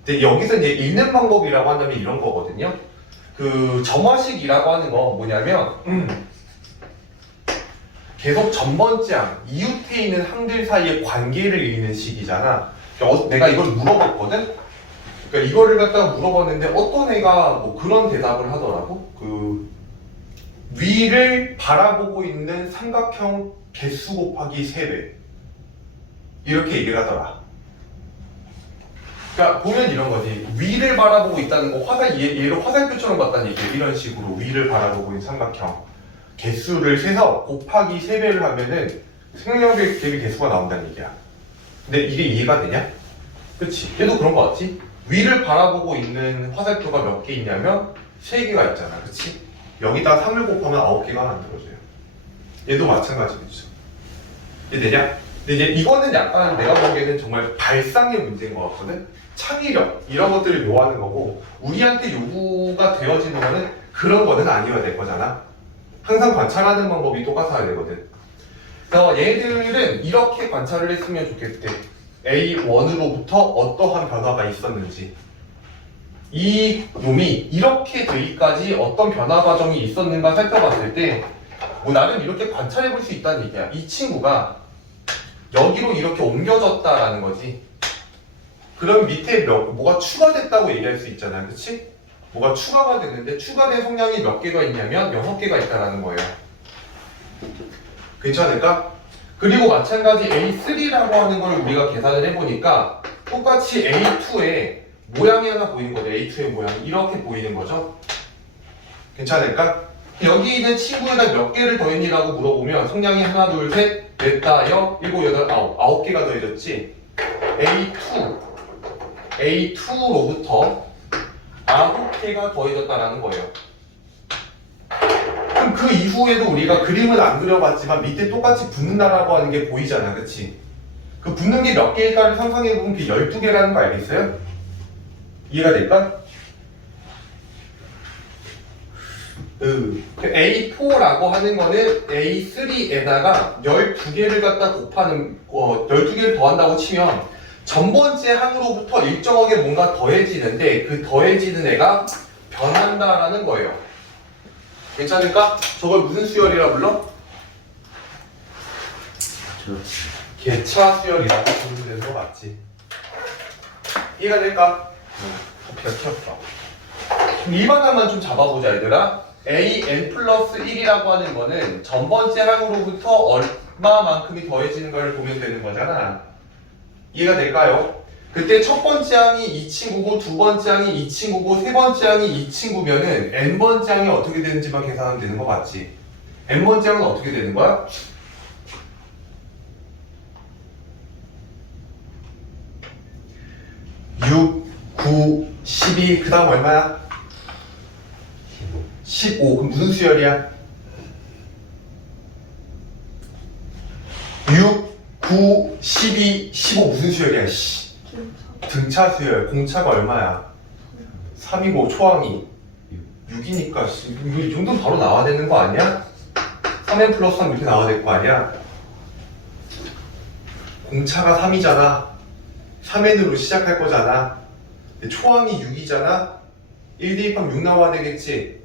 근데 여기서 이제 읽는 방법이라고 한다면 이런 거거든요. 그 점화식이라고 하는 건 뭐냐면 계속 전번장 이웃에 있는 항들 사이의 관계를 읽는 식이잖아. 내가 이걸 물어봤거든? 그러니까 이거를 갖다가 물어봤는데 어떤 애가 뭐 그런 대답을 하더라고. 그 위를 바라보고 있는 삼각형 개수 곱하기 3배 이렇게 얘기를 하더라. 그러니까 보면 이런 거지. 위를 바라보고 있다는 거 얘를 화살표처럼 봤다는 얘기야. 이런 식으로 위를 바라보고 있는 삼각형 개수를 세서 곱하기 3배를 하면은 생명개비 개수가 나온다는 얘기야. 근데 이게 이해가 되냐? 그치? 얘도 그런 거 같지? 위를 바라보고 있는 화살표가 몇 개 있냐면 3개가 있잖아. 그치? 여기다 3을 곱하면 9개가 만들어져요. 얘도 마찬가지겠죠. 이해되냐? 근데 이제 이거는 약간 내가 보기에는 정말 발상의 문제인 것 같거든? 창의력, 이런 것들을 요하는 거고 우리한테 요구가 되어지는 거는 그런 거는 아니어야 될 거잖아. 항상 관찰하는 방법이 똑같아야 되거든. 그래서 얘들은 이렇게 관찰을 했으면 좋겠대. A1으로부터 어떠한 변화가 있었는지. 이 놈이 이렇게 되기까지 어떤 변화 과정이 있었는가 살펴봤을 때 뭐 나는 이렇게 관찰해 볼 수 있다는 얘기야. 이 친구가 여기로 이렇게 옮겨졌다라는 거지. 그럼 밑에 뭐가 추가됐다고 얘기할 수 있잖아. 그치? 뭐가 추가가 됐는데 추가된 성량이 몇 개가 있냐면 6개가 있다라는 거예요. 괜찮을까? 그리고 마찬가지 A3라고 하는 걸 우리가 계산을 해보니까 똑같이 A2에 모양이 하나 보이는 거죠. A2의 모양이 이렇게 보이는 거죠. 괜찮을까? 여기 있는 친구에다 몇 개를 더했니라고 물어보면 성량이 하나, 둘, 셋, 넷, 다, 여, 일곱, 여덟, 아홉 개가 더해졌지. A2로부터 9개가 더해졌다라는 거예요. 그럼 그 이후에도 우리가 그림을 안 그려봤지만 밑에 똑같이 붙는다라고 하는 게 보이잖아. 그치? 그 붙는 게 몇 개일까를 상상해보면 그게 12개라는 거 알겠어요? 이해가 될까? A4라고 하는 거는 A3에다가 12개를 갖다 곱하는, 12개를 더한다고 치면 전번째 항으로부터 일정하게 뭔가 더해지는데 그 더해지는 애가 변한다라는 거예요. 괜찮을까? 저걸 무슨 수열이라 불러? 개차 수열이라고 부르면 되는 거 맞지? 이해가 될까? 커피가 튀었어. 일반화만 좀 잡아보자 얘들아. an 플러스 1이라고 하는 거는 전 번째 항으로부터 얼마만큼이 더해지는 걸 보면 되는 거잖아. 이해가 될까요? 그때 첫 번째 항이 이 친구고 두 번째 항이 이 친구고 세 번째 항이 이 친구면은 n번째 항이 어떻게 되는지만 계산하면 되는 거 맞지? n번째 항은 어떻게 되는 거야? 6, 9, 12, 그 다음 얼마야? 15. 그럼 무슨 수열이야? 6, 9, 12, 15 무슨 수열이야? 씨. 등차 수열. 공차가 얼마야? 3이고 초항이 6이니까 이거 이 정도는 바로 나와야 되는 거 아니야? 3n 플러스 3 이렇게 나와야 될 거 아니야? 공차가 3이잖아. 3n으로 시작할 거잖아. 근데 초항이 6이잖아. 1 대입하면 6 나와야 되겠지.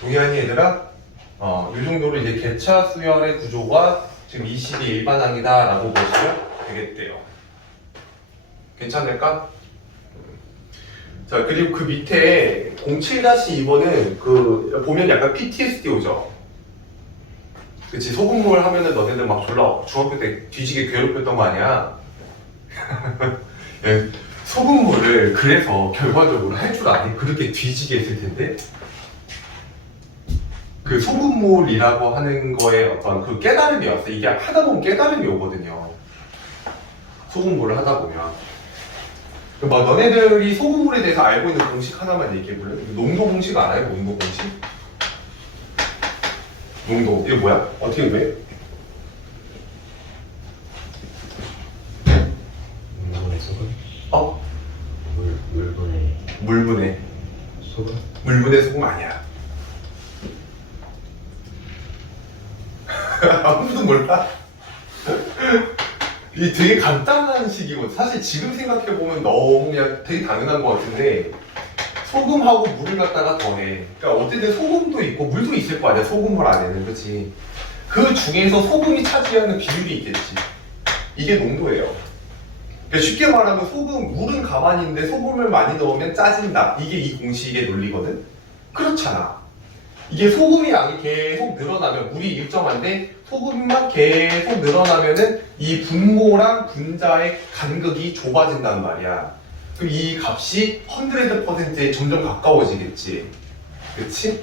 동의하니 얘들아? 이 정도로 이제 개차 수열의 구조가 지금 20이 일반항이다 라고 보시면 되겠대요. 괜찮을까? 자, 그리고 그 밑에 07-2번은 그 보면 약간 PTSD 오죠? 그치, 소금물 하면은 너네들 막 졸라 중학교 때 뒤지게 괴롭혔던 거 아니야? 예, 소금물을 그래서 결과적으로 할 줄 아니? 그렇게 뒤지게 했을 텐데? 그 소금물이라고 하는 거에 어떤 그 깨달음이 왔어. 이게 하다 보면 깨달음이 오거든요. 소금물을 하다 보면. 막 너네들이 소금물에 대해서 알고 있는 공식 하나만 얘기해 볼래? 농도 공식 알아요? 농도 공식? 농도. 이게 뭐야? 어떻게 왜? 물분의 소금? 어? 물분의 물분의 소금? 물분의 소금 아니야. 아무도 몰라? 이게 되게 간단한 식이고 사실 지금 생각해보면 너무 그냥 되게 당연한 것 같은데 소금하고 물을 갖다가 더해. 그러니까 어쨌든 소금도 있고 물도 있을 거 아니야. 소금물 안에는. 그치? 그 중에서 소금이 차지하는 비율이 있겠지. 이게 농도예요. 그러니까 쉽게 말하면 물은 가만히 있는데 소금을 많이 넣으면 짜진다. 이게 이 공식의 논리거든? 그렇잖아. 이게 소금의 양이 계속 늘어나면 물이 일정한데 소금만 계속 늘어나면은 이 분모랑 분자의 간극이 좁아진단 말이야. 그럼 이 값이 100%에 점점 가까워지겠지. 그치?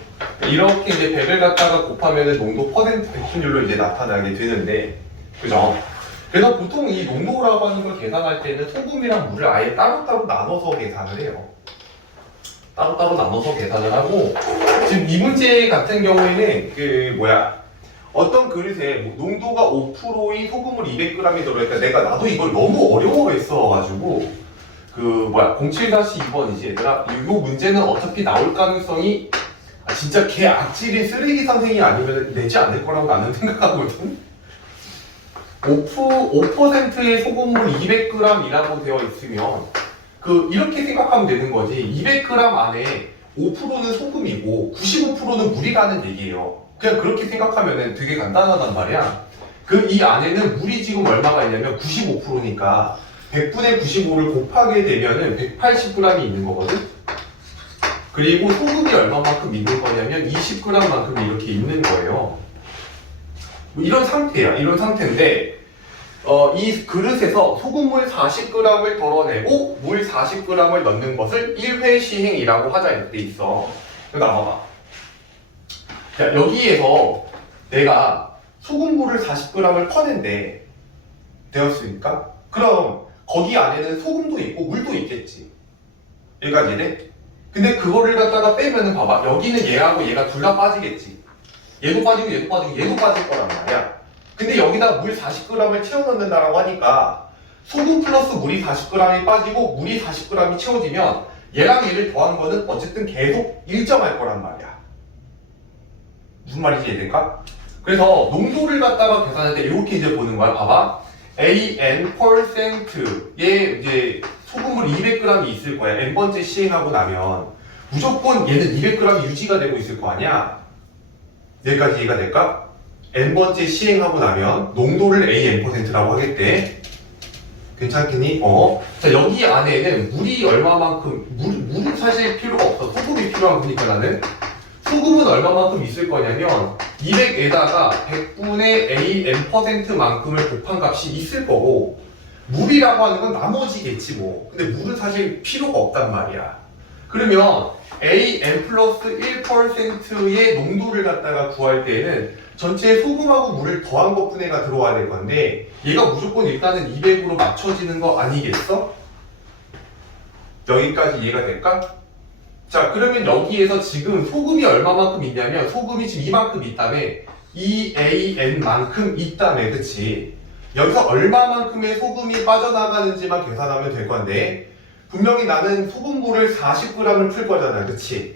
이렇게 이제 100을 갖다가 곱하면은 농도 퍼센트 백분율로 이제 나타나게 되는데, 그죠? 그래서 보통 이 농도라고 하는 걸 계산할 때는 소금이랑 물을 아예 따로따로 나눠서 계산을 해요. 따로따로 나눠서 계산을 하고, 지금 이 문제 같은 경우에는 어떤 그릇에 농도가 5%인 소금을 200g이 들어있으니까 나도 이걸 너무 어려워했어가지고 07-2번이지 얘들아. 이 문제는 어차피 나올 가능성이 진짜 개 악질이 쓰레기 선생이 아니면 내지 않을 거라고 나는 생각하거든. 5%의 소금물 200g이라고 되어 있으면 이렇게 생각하면 되는 거지. 200g 안에 5%는 소금이고 95%는 물이라는 얘기예요. 그냥 그렇게 생각하면 되게 간단하단 말이야. 이 안에는 물이 지금 얼마가 있냐면 95%니까 100분의 95를 곱하게 되면은 180g이 있는 거거든. 그리고 소금이 얼마만큼 있는 거냐면 20g만큼 이렇게 있는 거예요. 이런 상태야. 이런 상태인데 이 그릇에서 소금물 40g을 덜어내고 물 40g을 넣는 것을 1회 시행이라고 하자 이렇게 돼 있어. 나와봐. 자, 여기에서 내가 소금물을 40g을 퍼낸대. 되었으니까? 그럼 거기 안에는 소금도 있고 물도 있겠지. 여기까지 이래? 근데 그거를 갖다가 빼면은 봐봐. 여기는 얘하고 얘가 둘 다 빠지겠지. 얘도 빠지고 얘도 빠지고 얘도 빠질 거란 말이야. 근데 여기다 물 40g을 채워 넣는다라고 하니까 소금 플러스 물이 40g이 빠지고 물이 40g이 채워지면 얘랑 얘를 더한 거는 어쨌든 계속 일정할 거란 말이야. 무슨 말인지 이해될까? 그래서 농도를 갖다가 계산할 때 이렇게 이제 보는 거야. 봐봐. AN%의 이제 소금물 200g이 있을 거야. n번째 시행하고 나면 무조건 얘는 200g이 유지가 되고 있을 거 아니야. 여기까지 이해가 될까? n번째 시행하고 나면 농도를 AN%라고 하겠대. 괜찮겠니? 자, 여기 안에는 물이 얼마만큼 물은 사실 필요가 없어. 소금이 필요한 거니까 나는 소금은 얼마만큼 있을 거냐면 200에다가 100분의 AN%만큼을 곱한 값이 있을 거고, 물이라고 하는 건 나머지겠지 뭐. 근데 물은 사실 필요가 없단 말이야. 그러면 AN 플러스 1%의 농도를 갖다가 구할 때에는 전체 소금하고 물을 더한 것분해가 들어와야 될 건데, 얘가 무조건 일단은 200으로 맞춰지는 거 아니겠어? 여기까지 이해가 될까? 자, 그러면 여기에서 지금 소금이 얼마만큼 있냐면, 소금이 지금 이만큼 있다며, 2AN만큼 있다며, 그치? 여기서 얼마만큼의 소금이 빠져나가는지만 계산하면 될 건데, 분명히 나는 소금물을 40g을 풀 거잖아, 그치?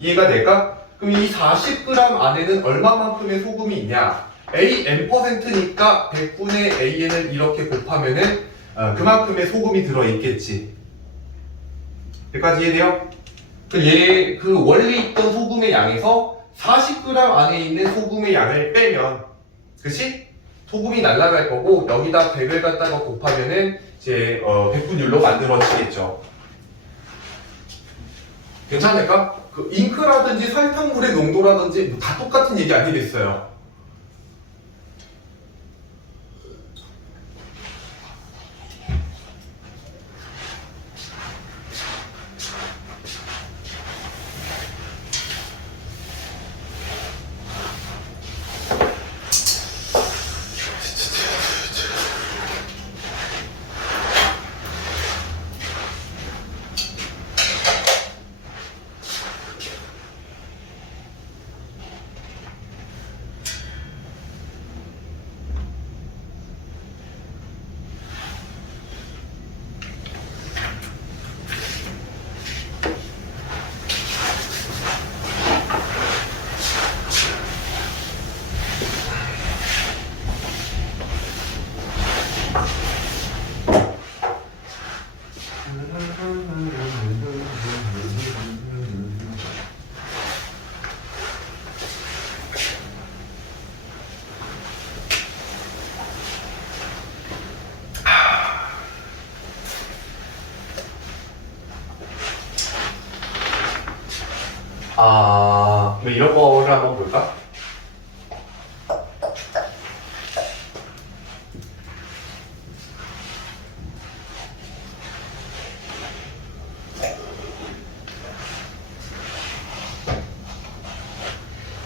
이해가 될까? 그럼 이 40g 안에는 얼마만큼의 소금이 있냐? AN%니까 100분의 AN을 이렇게 곱하면은 그만큼의 소금이 들어있겠지. 여기까지 이해돼요? 그 원래 있던 소금의 양에서 40g 안에 있는 소금의 양을 빼면, 그치? 소금이 날아갈 거고, 여기다 100을 갖다가 곱하면은 이제 백분율로 만들어지겠죠. 괜찮을까? 그 잉크라든지 설탕물의 농도라든지 뭐 다 똑같은 얘기 아니겠어요? 그럼 이런 거를 한번 볼까?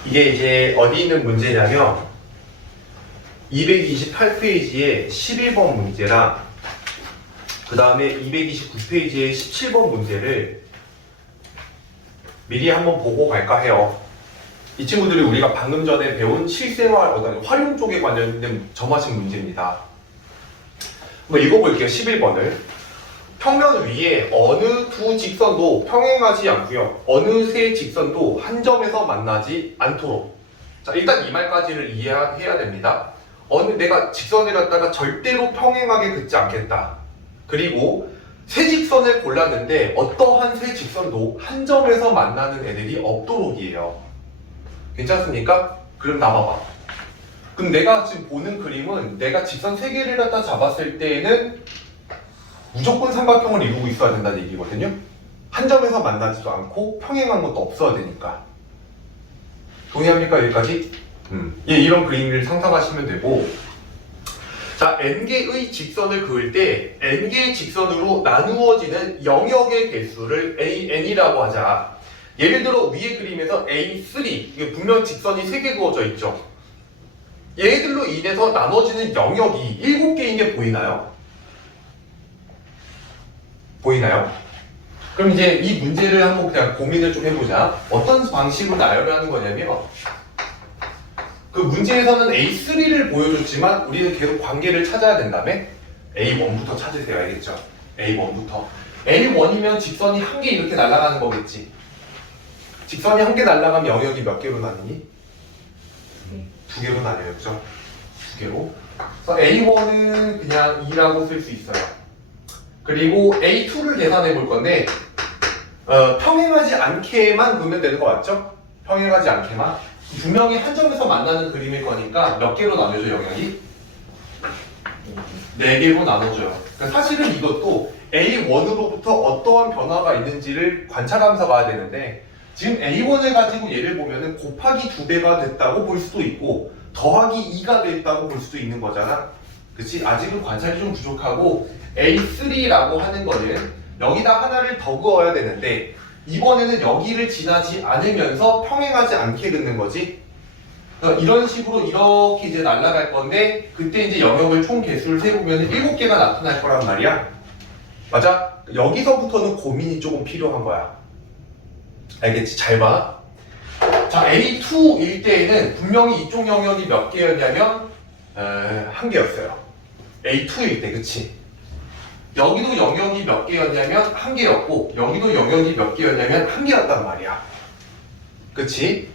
이게 이제 어디 있는 문제냐면 228페이지에 11번 문제랑 그 다음에 229페이지에 17번 문제를 미리 한번 보고 갈까 해요. 이 친구들이 우리가 방금 전에 배운 실생활 어떤 활용 쪽에 관련된 점화식 문제입니다. 한번 읽어볼게요. 11번을. 평면 위에 어느 두 직선도 평행하지 않고요. 어느 세 직선도 한 점에서 만나지 않도록. 자, 일단 이 말까지를 이해해야 됩니다. 내가 직선을 갖다가 절대로 평행하게 긋지 않겠다. 그리고 세 직선을 골랐는데 어떠한 세 직선도 한 점에서 만나는 애들이 없도록이에요. 괜찮습니까? 그럼 나봐봐. 그럼 내가 지금 보는 그림은 내가 직선 세 개를 갖다 잡았을 때에는 무조건 삼각형을 이루고 있어야 된다는 얘기거든요. 한 점에서 만나지도 않고 평행한 것도 없어야 되니까. 동의합니까? 여기까지? 예, 이런 그림을 상상하시면 되고, 자, n개의 직선을 그을 때 n개의 직선으로 나누어지는 영역의 개수를 an이라고 하자. 예를 들어 위의 그림에서 A3, 이게 분명 직선이 3개 그어져 있죠. 얘들로 인해서 나눠지는 영역이 7개인 게 보이나요? 보이나요? 그럼 이제 이 문제를 한번 그냥 고민을 좀 해보자. 어떤 방식으로 나열하는 거냐면, 그 문제에서는 A3를 보여줬지만 우리는 계속 관계를 찾아야 된다며? A1부터 찾으세요. 알겠죠? A1부터. A1이면 직선이 한 개 이렇게 날아가는 거겠지. 직선이 한 개 날아가면 영역이 몇 개로 나뉘니? 두 개로 나뉘어요. 그죠? 두 개로. 그래서 A1은 그냥 2라고 쓸 수 있어요. 그리고 A2를 계산해 볼 건데, 평행하지 않게만 그으면 되는 거 맞죠? 평행하지 않게만. 분명히 한 점에서 만나는 그림일 거니까 몇 개로 나눠져 영역이? 4개로 나눠져요. 그러니까 사실은 이것도 A1으로부터 어떠한 변화가 있는지를 관찰하면서 봐야 되는데, 지금 A1을 가지고 얘를 보면은 곱하기 2배가 됐다고 볼 수도 있고 더하기 2가 됐다고 볼 수도 있는 거잖아. 그치? 아직은 관찰이 좀 부족하고 A3라고 하는 거는 여기다 하나를 더 그어야 되는데 이번에는 여기를 지나지 않으면서 평행하지 않게 긋는 거지. 그러니까 이런 식으로 이렇게 이제 날아갈 건데 그때 이제 영역을 총 개수를 세보면 7개가 나타날 거란 말이야. 맞아? 여기서부터는 고민이 조금 필요한 거야. 알겠지? 잘 봐. 자, A2일 때에는 분명히 이쪽 영역이 몇 개였냐면 한 개였어요. A2일 때, 그치? 여기도 영역이 몇 개였냐면 한 개였고 여기도 영역이 몇 개였냐면 한 개였단 말이야. 그치?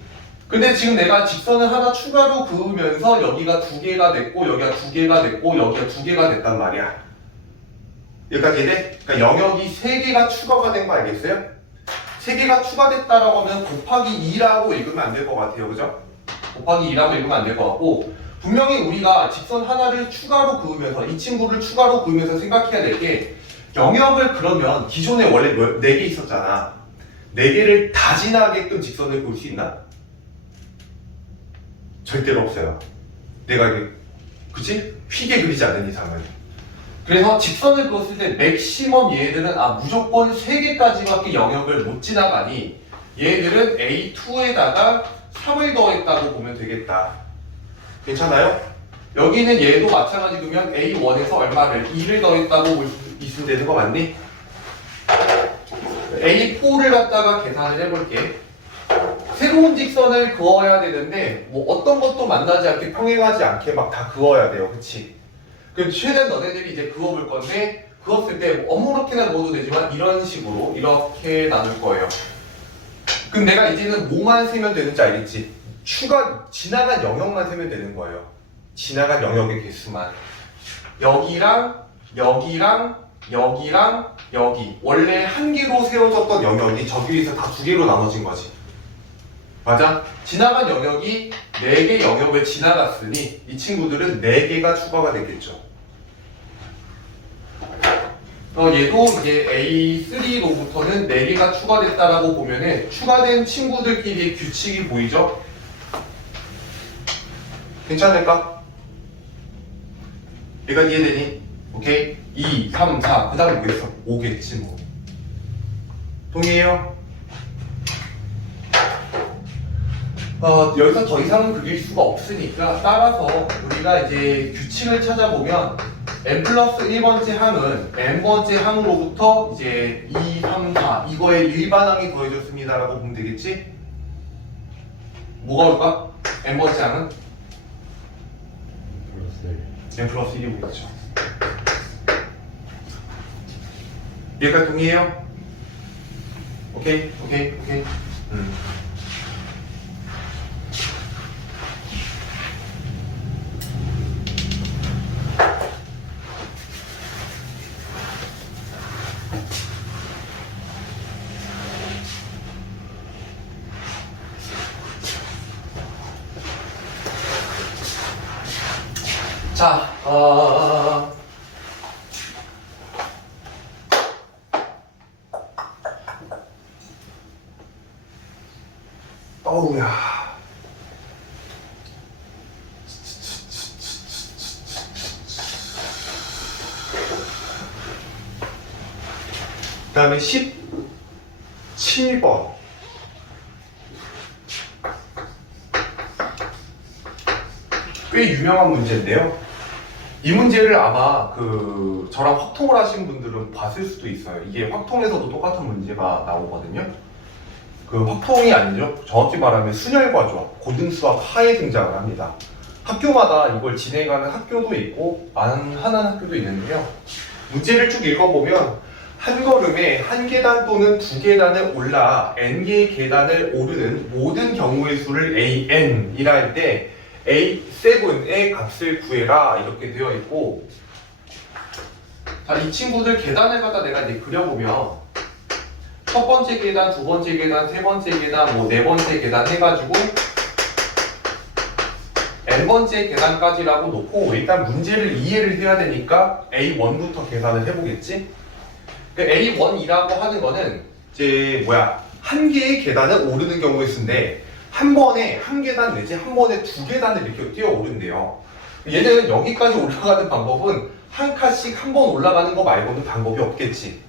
근데 지금 내가 직선을 하나 추가로 그으면서 여기가 2개가 됐고 여기가 2개가 됐고 여기가 2개가 됐단 말이야. 여기까지 돼? 그러니까 영역이 3개가 추가가 된 거 알겠어요? 3개가 추가됐다라고 하면 곱하기 2라고 읽으면 안 될 것 같아요. 그죠? 곱하기 2라고 읽으면 안 될 것 같고 분명히 우리가 직선 하나를 추가로 그으면서 이 친구를 추가로 그으면서 생각해야 될 게 영역을 그러면 기존에 원래 4개 있었잖아. 4개를 다 지나게끔 직선을 그을 수 있나? 절대로 없어요. 내가 이게 그치? 휘게 그리지 않는 이상은. 그래서 직선을 그었을 때 맥시멈 얘들은 무조건 3개까지밖에 영역을 못 지나가니 얘들은 A2에다가 3을 더했다고 보면 되겠다. 괜찮아요? 여기는 얘도 마찬가지 그러면 A1에서 얼마를 2를 더했다고 볼 수 있으면 되는 거 맞니? A4를 갖다가 계산을 해볼게. 새로운 직선을 그어야 되는데 뭐 어떤 것도 만나지 않게 평행하지 않게 막 다 그어야 돼요. 그치? 그럼 최대한 너네들이 이제 그어볼 건데 그었을 때 뭐 아무렇게나 그어도 되지만 이런 식으로 이렇게 나눌 거예요. 그럼 내가 이제는 뭐만 세면 되는지 알겠지? 지나간 영역만 세면 되는 거예요. 지나간 영역의 개수만. 여기랑 여기랑 여기랑 여기 원래 한 개로 세워졌던 영역이 저기에서 다 2개로 나눠진 거지. 맞아? 지나간 영역이 4개 영역을 지나갔으니 이 친구들은 4개가 추가가 되겠죠. 얘도 이제 A3로부터는 4개가 추가됐다라고 보면은 추가된 친구들끼리의 규칙이 보이죠? 괜찮을까? 얘가 이해되니? 오케이? 2, 3, 4, 그 다음에 뭐겠어? 5겠지 뭐. 동의해요? 여기서 더 이상은 그릴 수가 없으니까 따라서 우리가 이제 규칙을 찾아보면 n 플러스 1번째 항은 n번째 항으로부터 이제 2, 3, 4 이거에 일반항이 더해졌습니다 라고 보면 되겠지? 뭐가 올까? n번째 항은? n 플러스 1이 오겠죠. 얘가 동의해요? 오케이? 자, 어우야. 그 다음에 17번. 꽤 유명한 문제인데요. 이 문제를 아마 저랑 확통을 하신 분들은 봤을 수도 있어요. 이게 확통에서도 똑같은 문제가 나오거든요. 확통이 아니죠. 정확히 말하면 순열과 조합, 고등수학 하에 등장을 합니다. 학교마다 이걸 진행하는 학교도 있고 안 하는 학교도 있는데요. 문제를 쭉 읽어보면 한 걸음에 한 계단 또는 2계단을 올라 n개의 계단을 오르는 모든 경우의 수를 an이라 할 때 A7의 값을 구해라 이렇게 되어 있고, 자, 이 친구들 계단을 갖다 내가 이제 그려보면 첫 번째 계단, 두 번째 계단, 세 번째 계단, 뭐 네 번째 계단 해가지고 n번째 계단까지라고 놓고 일단 문제를 이해를 해야 되니까 A1부터 계산을 해보겠지? A1이라고 하는 거는 이제 한 개의 계단을 오르는 경우의 수인데 한 번에 한 계단 내지 한 번에 두 계단을 이렇게 뛰어 오른대요. 얘는 여기까지 올라가는 방법은 한 칸씩 한 번 올라가는 거 말고는 방법이 없겠지.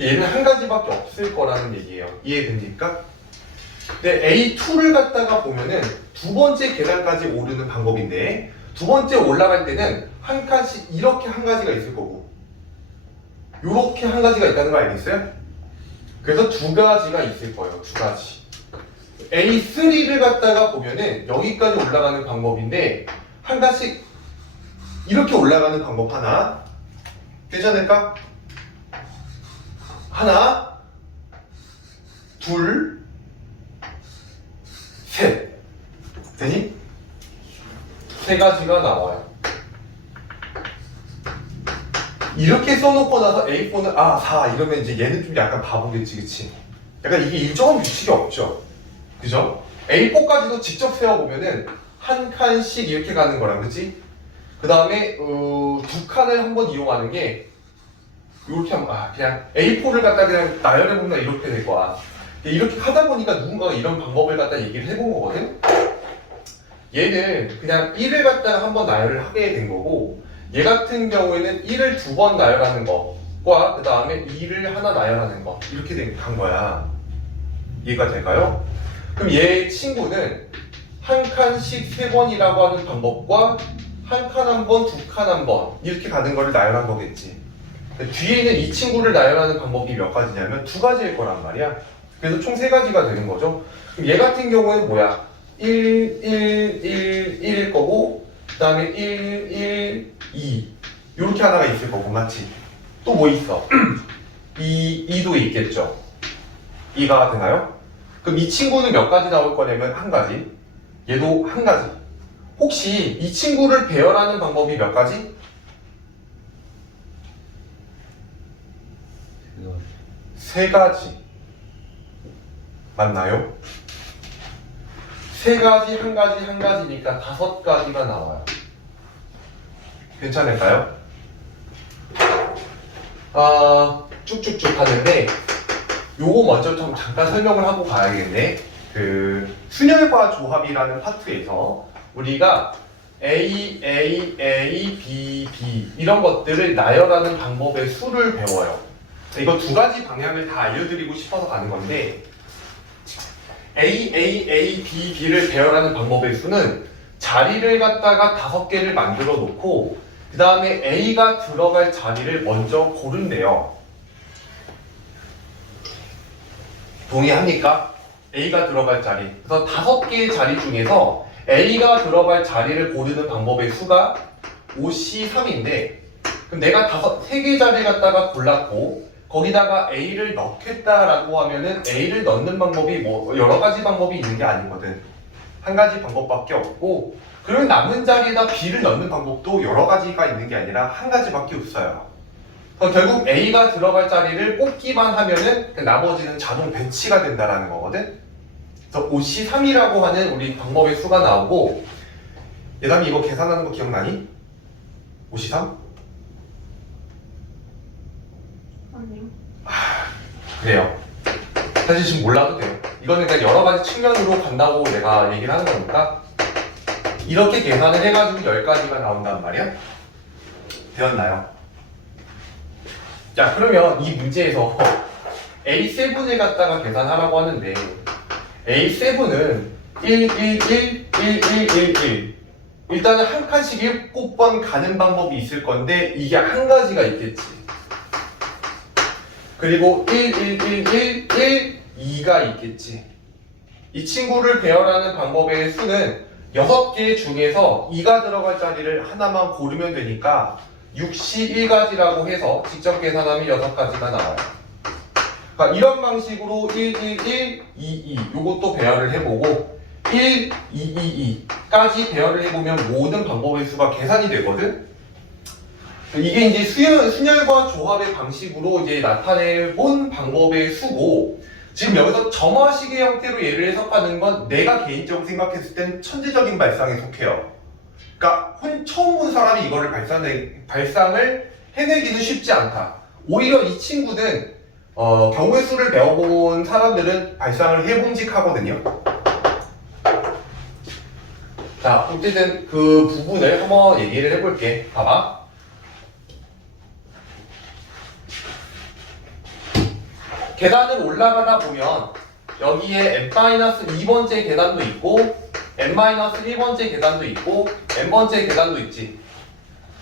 얘는 한 가지밖에 없을 거라는 얘기예요. 이해됩니까? 근데 A2를 갖다가 보면은 두 번째 계단까지 오르는 방법인데 두 번째 올라갈 때는 한 칸씩 이렇게 한 가지가 있을 거고 요렇게 한 가지가 있다는 거 알겠어요? 그래서 두 가지가 있을 거예요. 두 가지. A3를 갖다가 보면은 여기까지 올라가는 방법인데 한 칸씩 이렇게 올라가는 방법 하나. 괜찮을까? 하나, 둘, 셋. 되니? 세 가지가 나와요. 이렇게 써놓고 나서 A4는 4 이러면 이제 얘는 좀 약간 바보겠지, 그치? 약간 이게 일정한 규칙이 없죠. 그죠? A4까지도 직접 세워보면은 한 칸씩 이렇게 가는 거랑, 그치? 그 다음에 두 칸을 한번 이용하는 게 이렇게 하면 그냥 A4를 갖다 그냥 나열해보면 이렇게 될 거야. 이렇게 하다 보니까 누군가가 이런 방법을 갖다 얘기를 해본 거거든? 얘는 그냥 1을 갖다가 한번 나열을 하게 된 거고 얘 같은 경우에는 1을 두 번 나열하는 것과 그 다음에 2를 하나 나열하는 거 이렇게 간 거야. 이해가 될까요? 그럼 얘 친구는 한 칸씩 세 번이라고 하는 방법과 한 칸 한 번, 두 칸 한 번 이렇게 가는 거를 나열한 거겠지. 뒤에는 이 친구를 나열하는 방법이 몇 가지냐면 두 가지일 거란 말이야. 그래서 총 세 가지가 되는 거죠. 그럼 얘 같은 경우에는 뭐야? 1, 1, 1, 1일 거고 그 다음에 1, 1, 2 이렇게 하나가 있을 거고 맞지? 또 뭐 있어? 2도 있겠죠. 2가 되나요? 그럼 이 친구는 몇 가지 나올 거냐면 한 가지 얘도 한 가지. 혹시 이 친구를 배열하는 방법이 몇 가지? 세 가지. 맞나요? 세 가지, 한 가지, 한 가지니까 다섯 가지가 나와요. 괜찮을까요? 쭉쭉쭉 하는데 요거 먼저 좀 잠깐 설명을 하고 가야겠네. 그 순열과 조합이라는 파트에서 우리가 A, A, A, B, B 이런 것들을 나열하는 방법의 수를 배워요. 이거 두 가지 방향을 다 알려드리고 싶어서 가는 건데 A, A, A, B, B를 배열하는 방법의 수는 자리를 갖다가 5개를 만들어 놓고 그 다음에 A가 들어갈 자리를 먼저 고른대요. 동의합니까? A가 들어갈 자리. 그래서 5개의 자리 중에서 A가 들어갈 자리를 고르는 방법의 수가 5C3인데 그럼 내가 3개의 자리를 갖다가 골랐고 거기다가 A를 넣겠다라고 하면은 A를 넣는 방법이 뭐 여러 가지 방법이 있는 게 아니거든. 한 가지 방법밖에 없고 그러면 남은 자리에다 B를 넣는 방법도 여러 가지가 있는 게 아니라 한 가지밖에 없어요. 그래서 결국 A가 들어갈 자리를 뽑기만 하면은 나머지는 자동 배치가 된다라는 거거든. 그래서 5C3이라고 하는 우리 방법의 수가 나오고 예담이 이거 계산하는 거 기억나니? 5C3? 아니요. 그래요. 사실 지금 몰라도 돼요. 이거는 그냥 여러 가지 측면으로 간다고 내가 얘기를 하는 거니까 이렇게 계산을 해가지고 10가지가 나온단 말이야. 되었나요? 자, 그러면 이 문제에서 A7을 갖다가 계산하라고 하는데 A7은 1, 1, 1, 1, 1, 1, 1 일단은 한 칸씩 7번 가는 방법이 있을 건데 이게 한 가지가 있겠지. 그리고 1, 1, 1, 1, 1, 2가 있겠지. 이 친구를 배열하는 방법의 수는 6개 중에서 2가 들어갈 자리를 하나만 고르면 되니까 61가지라고 해서 직접 계산하면 6가지가 나와요. 그러니까 이런 방식으로 1, 1, 1, 2, 2 요것도 배열을 해보고 1, 2, 2, 2까지 배열을 해보면 모든 방법의 수가 계산이 되거든. 이게 이제 순열과 조합의 방식으로 이제 나타내본 방법의 수고 지금 여기서 점화식의 형태로 얘를 해석하는 건 내가 개인적으로 생각했을 땐 천재적인 발상에 속해요. 그러니까 처음 본 사람이 이거를 발상을 해내기는 쉽지 않다. 오히려 이 친구는 경우의 수를 배워본 사람들은 발상을 해봄직하거든요. 자, 어쨌든 그 부분을 한번 얘기를 해볼게. 봐봐. 계단을 올라가다 보면 여기에 n-2번째 계단도 있고 n-1번째 계단도 있고 n번째 계단도 있지.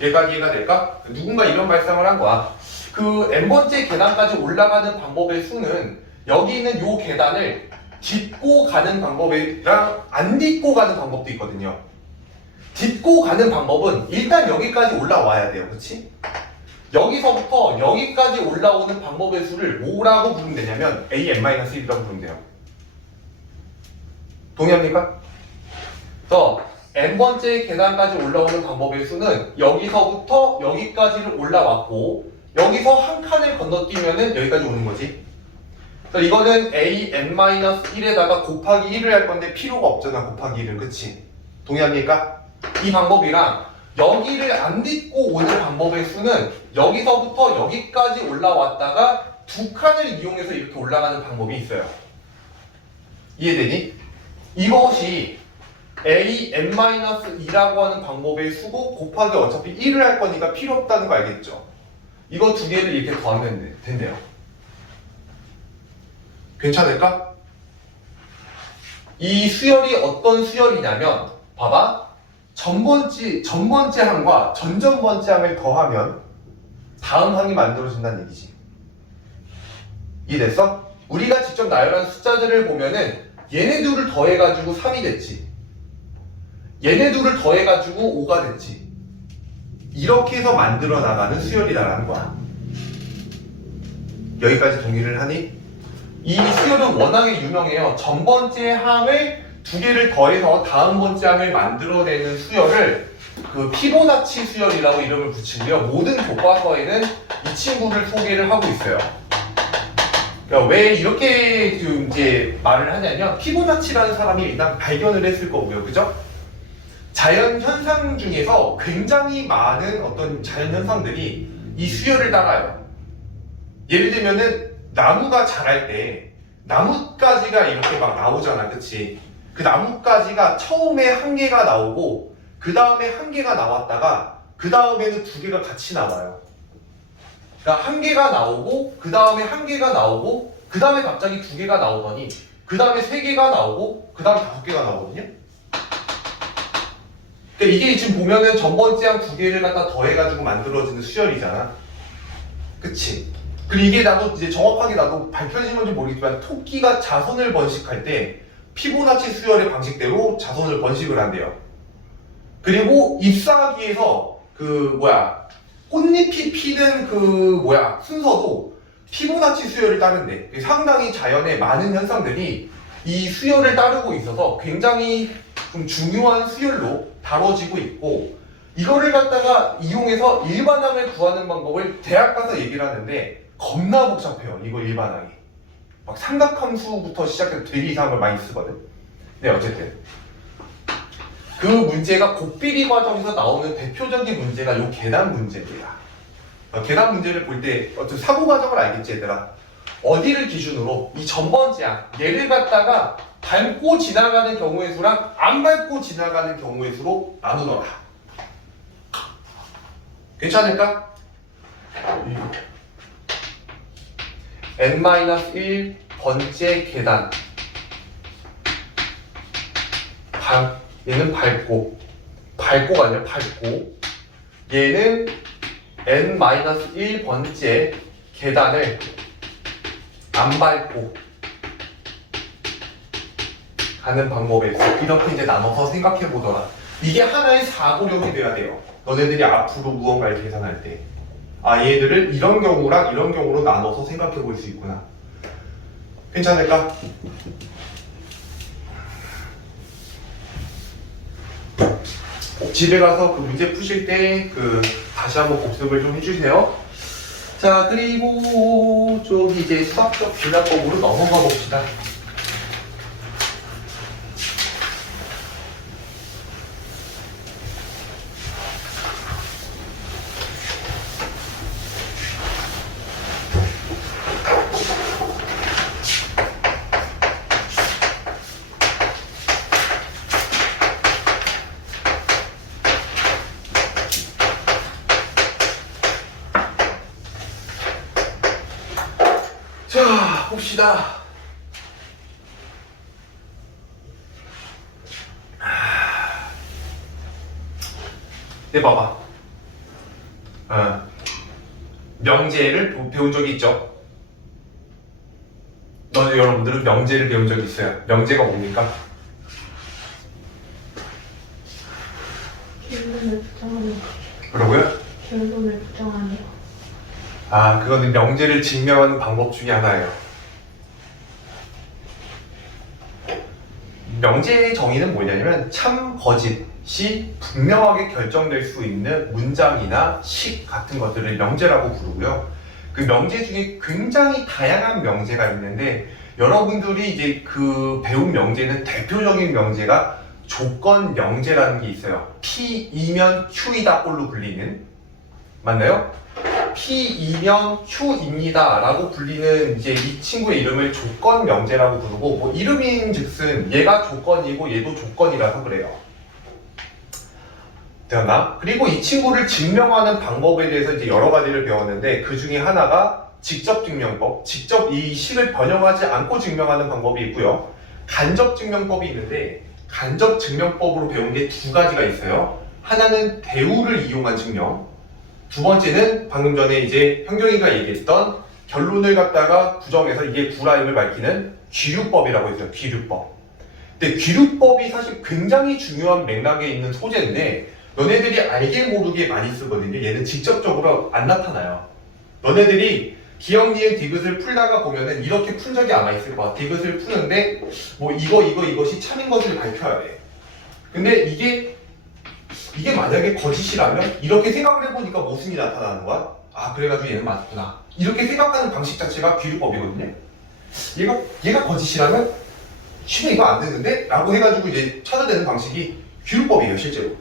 여기까지 이해가 될까? 누군가 이런 발상을 한 거야. 그 n번째 계단까지 올라가는 방법의 수는 여기 있는 요 계단을 딛고 가는 방법이랑 안 딛고 가는 방법도 있거든요. 딛고 가는 방법은 일단 여기까지 올라와야 돼요. 그치? 여기서부터 여기까지 올라오는 방법의 수를 뭐라고 부르면 되냐면 an-1이라고 부르면 돼요. 동의합니까? 그래서 n번째 계단까지 올라오는 방법의 수는 여기서부터 여기까지를 올라왔고 여기서 한 칸을 건너뛰면은 여기까지 오는 거지. 그래서 이거는 an-1에다가 곱하기 1을 할 건데 필요가 없잖아. 곱하기 1은. 그치? 동의합니까? 이 방법이랑 여기를 안 딛고 오는 방법의 수는 여기서부터 여기까지 올라왔다가 두 칸을 이용해서 이렇게 올라가는 방법이 있어요. 이해되니? 이것이 an-2라고 하는 방법의 수고 곱하기 어차피 1을 할 거니까 필요 없다는 거 알겠죠? 이거 두 개를 이렇게 더하면 된대요. 괜찮을까? 이 수열이 어떤 수열이냐면 봐봐. 전번째 항과 전전번째 항을 더하면 다음 항이 만들어진다는 얘기지. 이해됐어? 우리가 직접 나열한 숫자들을 보면은 얘네 둘을 더해가지고 3이 됐지. 얘네 둘을 더해가지고 5가 됐지. 이렇게 해서 만들어 나가는 수열이라는 거야. 여기까지 동의를 하니? 이 수열은 워낙에 유명해요. 전번째 항을 두 개를 더해서 다음 번째 항을 만들어내는 수열을 그 피보나치 수열이라고 이름을 붙이고요. 모든 교과서에는 이 친구를 소개를 하고 있어요. 그러니까 왜 이렇게 이제 말을 하냐면 피보나치라는 사람이 일단 발견을 했을 거고요. 그죠? 자연 현상 중에서 굉장히 많은 어떤 자연 현상들이 이 수열을 따라요. 예를 들면은 나무가 자랄 때 나뭇가지가 이렇게 막 나오잖아. 그치? 그 나뭇가지가 처음에 한 개가 나오고 그 다음에 한 개가 나왔다가 그 다음에는 두 개가 같이 나와요. 그러니까 한 개가 나오고 그 다음에 한 개가 나오고 그 다음에 갑자기 두 개가 나오더니 그 다음에 세 개가 나오고 그 다음에 다섯 개가 나오거든요. 그러니까 이게 지금 보면은 전번째 항 두 개를 갖다 더해가지고 만들어지는 수열이잖아. 그치? 그리고 이게 나도 이제 정확하게 나도 밝혀진 건지 모르겠지만 토끼가 자손을 번식할 때 피보나치 수열의 방식대로 자손을 번식을 한대요. 그리고 잎사귀에서 꽃잎이 피는 순서도 피보나치 수열을 따른대. 상당히 자연의 많은 현상들이 이 수열을 따르고 있어서 굉장히 좀 중요한 수열로 다뤄지고 있고 이거를 갖다가 이용해서 일반항을 구하는 방법을 대학 가서 얘기를 하는데 겁나 복잡해요. 이거 일반항이. 막 삼각함수부터 시작해서 되게 이상한 걸 많이 쓰거든. 네, 어쨌든 그 문제가 곱비리 과정에서 나오는 대표적인 문제가 요 계단 문제입니다. 계단 문제를 볼 때 어떤 사고 과정을 알겠지 얘들아? 어디를 기준으로 이 전번째 항 얘를 갖다가 밟고 지나가는 경우의 수랑 안 밟고 지나가는 경우의 수로 나누너라. 괜찮을까? n-1번째 계단 얘는 밟고가 아니라 밟고 얘는 n-1번째 계단을 안 밟고 가는 방법에 이렇게 이제 나눠서 생각해 보더라. 이게 하나의 사고력이 돼야 돼요. 너네들이 앞으로 무언가를 계산할 때 얘들을 이런 경우랑 이런 경우로 나눠서 생각해 볼 수 있구나. 괜찮을까? 집에 가서 그 문제 푸실 때 다시 한번 복습을 좀 해주세요. 자, 그리고 좀 이제 수학적 분야법으로 넘어가 봅시다. 자, 봅시다. 네, 봐봐. 명제를 배운 적이 있죠? 여러분들은 명제를 배운 적이 있어요. 명제가 뭡니까? 결론을 부정하는 거. 뭐라고요? 결론을 부정하는 거. 아, 그거는 명제를 증명하는 방법 중에 하나예요. 명제의 정의는 뭐냐면 참, 거짓이 분명하게 결정될 수 있는 문장이나 식 같은 것들을 명제라고 부르고요. 그 명제 중에 굉장히 다양한 명제가 있는데 여러분들이 이제 그 배운 명제는 대표적인 명제가 조건 명제라는 게 있어요. P이면 Q이다 꼴로 불리는, 맞나요? P이면 Q입니다 라고 불리는 이제 이 친구의 이름을 조건 명제라고 부르고, 뭐 이름인 즉슨 얘가 조건이고 얘도 조건이라서 그래요. 되었나? 그리고 이 친구를 증명하는 방법에 대해서 이제 여러 가지를 배웠는데 그 중에 하나가 직접 증명법, 직접 이 식을 변형하지 않고 증명하는 방법이 있고요. 간접 증명법이 있는데 간접 증명법으로 배운 게 두 가지가 있어요. 하나는 대우를 이용한 증명, 두 번째는 방금 전에 이제 현경이가 얘기했던 결론을 갖다가 부정해서 이게 구라임을 밝히는 귀류법이라고 했어요. 귀류법. 근데 귀류법이 사실 굉장히 중요한 맥락에 있는 소재인데 너네들이 알게 모르게 많이 쓰거든요. 얘는 직접적으로 안 나타나요. 너네들이 기억, 니은, 디귿을 풀다가 보면은 이렇게 푼 적이 아마 있을 거야. 디귿을 푸는데 뭐 이것이 참인 것을 밝혀야 돼. 근데 이게 만약에 거짓이라면 이렇게 생각을 해보니까 모순이 나타나는 거야. 아, 그래가지고 얘는 맞구나. 이렇게 생각하는 방식 자체가 귀류법이거든요. 얘가 거짓이라면 쉬면 이거 안 되는데? 라고 해가지고 이제 찾아내는 방식이 귀류법이에요, 실제로.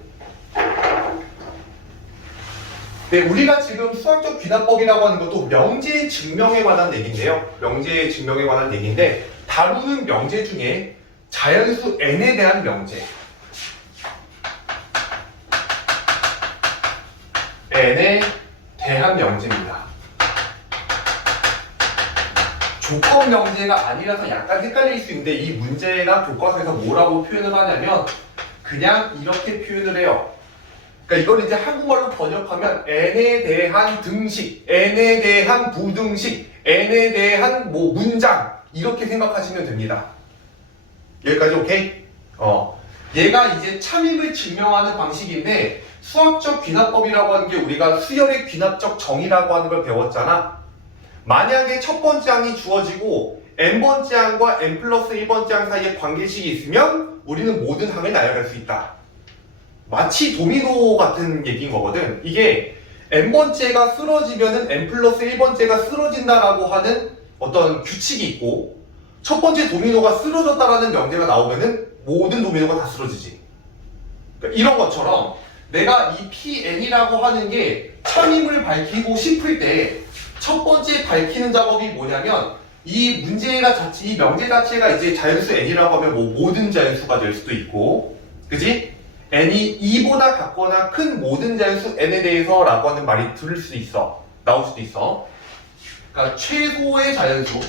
네, 우리가 지금 수학적 귀납법이라고 하는 것도 명제 증명에 관한 얘기인데요. 명제 증명에 관한 얘기인데 다루는 명제 중에 자연수 n에 대한 명제, n에 대한 명제입니다. 조건 명제가 아니라서 약간 헷갈릴 수 있는데 이 문제나 교과서에서 뭐라고 표현을 하냐면 그냥 이렇게 표현을 해요. 그러니까 이걸 이제 한국말로 번역하면 n에 대한 등식, n에 대한 부등식, n에 대한 뭐 문장 이렇게 생각하시면 됩니다. 여기까지 오케이? 얘가 이제 참임을 증명하는 방식인데 수학적 귀납법이라고 하는 게 우리가 수열의 귀납적 정의라고 하는 걸 배웠잖아. 만약에 첫 번째 항이 주어지고 n번째 항과 n 플러스 1번째 항 사이에 관계식이 있으면 우리는 모든 항을 나열할 수 있다. 마치 도미노 같은 얘기인 거거든. 이게 n번째가 쓰러지면은 n 플러스 1번째가 쓰러진다라고 하는 어떤 규칙이 있고 첫 번째 도미노가 쓰러졌다라는 명제가 나오면은 모든 도미노가 다 쓰러지지. 그러니까 이런 것처럼 내가 이 Pn이라고 하는 게 참임을 밝히고 싶을 때 첫 번째 밝히는 작업이 뭐냐면 이 이 명제 자체가 이제 자연수 n이라고 하면 뭐 모든 자연수가 될 수도 있고, 그지? n이 2보다 같거나 큰 모든 자연수 n에 대해서 라고 하는 말이 나올 수도 있어. 그러니까 최소의 자연수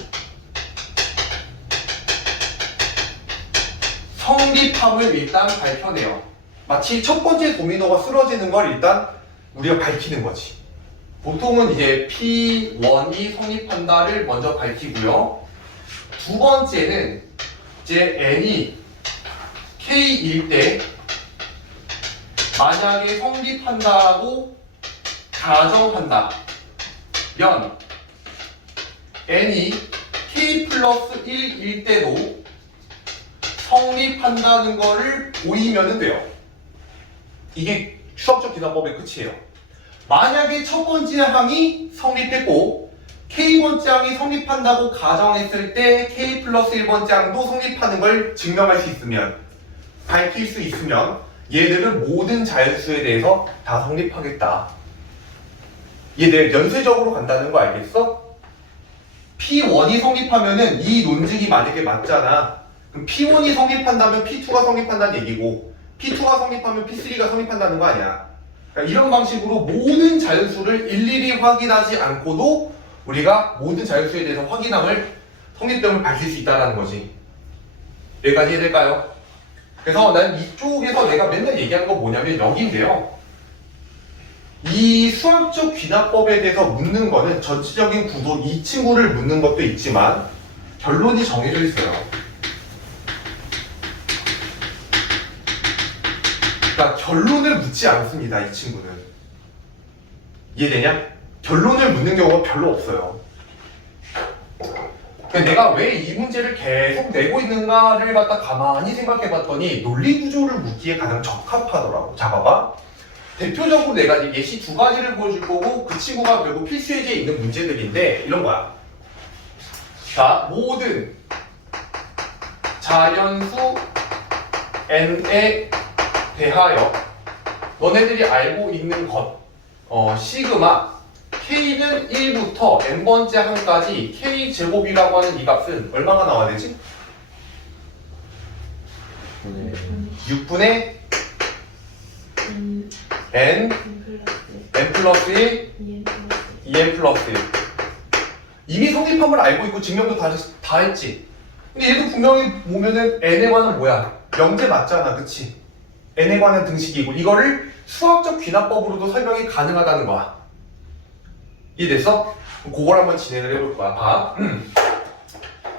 성립함을 일단 밝혀내요. 마치 첫 번째 도미노가 쓰러지는 걸 일단 우리가 밝히는 거지. 보통은 이제 P1이 성립한다를 먼저 밝히고요. 두 번째는 이제 n이 K일 때 만약에 성립한다고 가정한다면 n이 k 플러스 1일 때도 성립한다는 거를 보이면 돼요. 이게 수학적 귀납법의 끝이에요. 만약에 첫 번째 항이 성립했고 k번째 항이 성립한다고 가정했을 때 k 플러스 1번째 항도 성립하는 걸 증명할 수 있으면, 밝힐 수 있으면 얘들은 모든 자연수에 대해서 다 성립하겠다. 얘들 연쇄적으로 간다는 거 알겠어? P1이 성립하면은 이 논증이 만약에 맞잖아. 그럼 P1이 성립한다면 P2가 성립한다는 얘기고 P2가 성립하면 P3가 성립한다는 거 아니야. 그러니까 이런 방식으로 모든 자연수를 일일이 확인하지 않고도 우리가 모든 자연수에 대해서 확인함을 성립됨을 밝힐 수 있다는 거지. 여기까지 이해될까요? 그래서 난 이쪽에서 내가 맨날 얘기하는 거 뭐냐면 여기인데요. 이 수학적 귀납법에 대해서 묻는 거는 전체적인 구도 이 친구를 묻는 것도 있지만 결론이 정해져 있어요. 그러니까 결론을 묻지 않습니다. 이 친구는. 이해되냐? 결론을 묻는 경우가 별로 없어요. 내가 왜 이 문제를 계속 내고 있는가를 갖다 가만히 생각해 봤더니 논리 구조를 묻기에 가장 적합하더라고. 자, 봐봐. 대표적으로 내가 이제 예시 두 가지를 보여줄 거고 그 친구가 결국 필수 예제에 있는 문제들인데 이런 거야. 자, 모든 자연수 n에 대하여 너네들이 알고 있는 것 시그마 k는 1부터 n번째 항까지 k제곱이라고 하는 이 값은 얼마가 나와야 되지? 6분의 n 플러스 1 2n 플러스 1 이미 성립함을 알고 있고 증명도 다 했지. 근데 얘도 분명히 보면은 n에 관한 뭐야? 영제 맞잖아, 그치? n에 관한 등식이고 이거를 수학적 귀납법으로도 설명이 가능하다는 거야. 이해됐어? 그걸 한번 진행을 해볼 거야. 봐.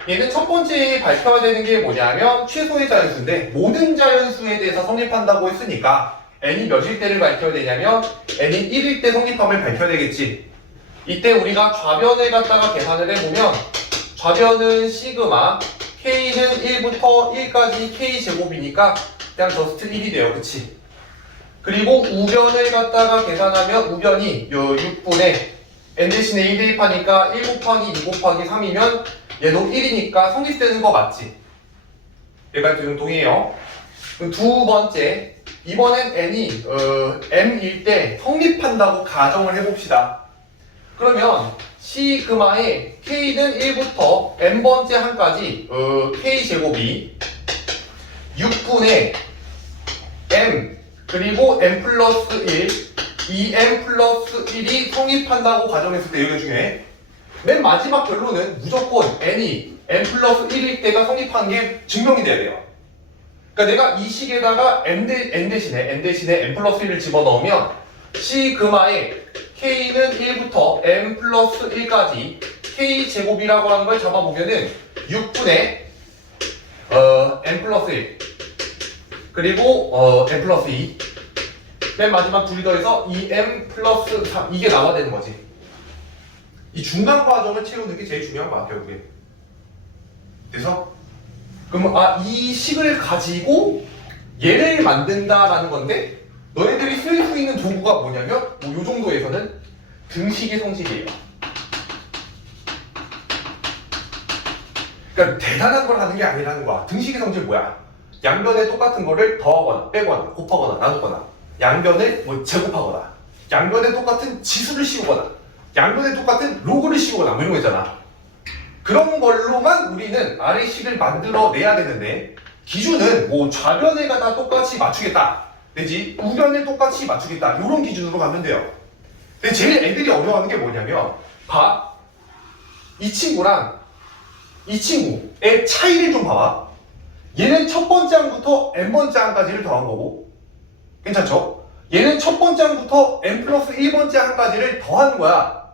얘는 첫 번째 발표해야 되는 게 뭐냐면 최소의 자연수인데 모든 자연수에 대해서 성립한다고 했으니까 n이 몇일 때를 밝혀야 되냐면 n이 1일 때 성립함을 밝혀야 되겠지. 이때 우리가 좌변을 갖다가 계산을 해보면 좌변은 시그마 k는 1부터 1까지 k제곱이니까 그냥 저스트 1이 돼요. 그치? 그리고 우변을 갖다가 계산하면 우변이 6분의 n 대신에 1 대입하니까 1 곱하기 2 곱하기 3이면 얘도 1이니까 성립되는 거 맞지? 얘가 지금 동의해요. 두 번째, 이번엔 n이 m일 때 성립한다고 가정을 해봅시다. 그러면 시그마의 k는 1부터 n번째 항까지 k제곱이 6분의 m 그리고 n 플러스 1 2n 플러스 1이 성립한다고 가정했을 때 여기가 중요해. 맨 마지막 결론은 무조건 n이 n 플러스 1일 때가 성립한 게 증명이 돼야 돼요. 그러니까 내가 이 식에다가 n 대신에 n 플러스 1을 집어넣으면 시그마의 k는 1부터 n 플러스 1까지 k제곱이라고 하는 걸 잡아보면은 6분의 n 플러스 1 그리고 n 플러스 2 맨 마지막 둘이 더해서 2m 플러스 3 이게 나와야 되는 거지. 이 중간 과정을 채우는 게 제일 중요한 거야 결국에. 그래서 그럼 이 식을 가지고 얘를 만든다라는 건데 너희들이 쓸 수 있는 도구가 뭐냐면 뭐 요 정도에서는 등식의 성질이에요. 그러니까 대단한 걸 하는 게 아니라는 거야. 등식의 성질 뭐야? 양변에 똑같은 거를 더하거나 빼거나 곱하거나 나누거나 양변을 뭐 제곱하거나 양변에 똑같은 지수를 씌우거나 양변에 똑같은 로그를 씌우거나 뭐 이런 거 있잖아. 그런 걸로만 우리는 아래식을 만들어내야 되는데 기준은 뭐 좌변에 가다 똑같이 맞추겠다 내지 우변에 똑같이 맞추겠다 이런 기준으로 가면 돼요. 근데 제일 애들이 어려워하는 게 뭐냐면 봐. 이 친구랑 이 친구의 차이를 좀 봐봐. 얘는 첫 번째 항부터 n번째 항까지를 더한 거고 괜찮죠? 얘는 첫 번째 항부터 n 플러스 1번째 항까지를 더하는 거야.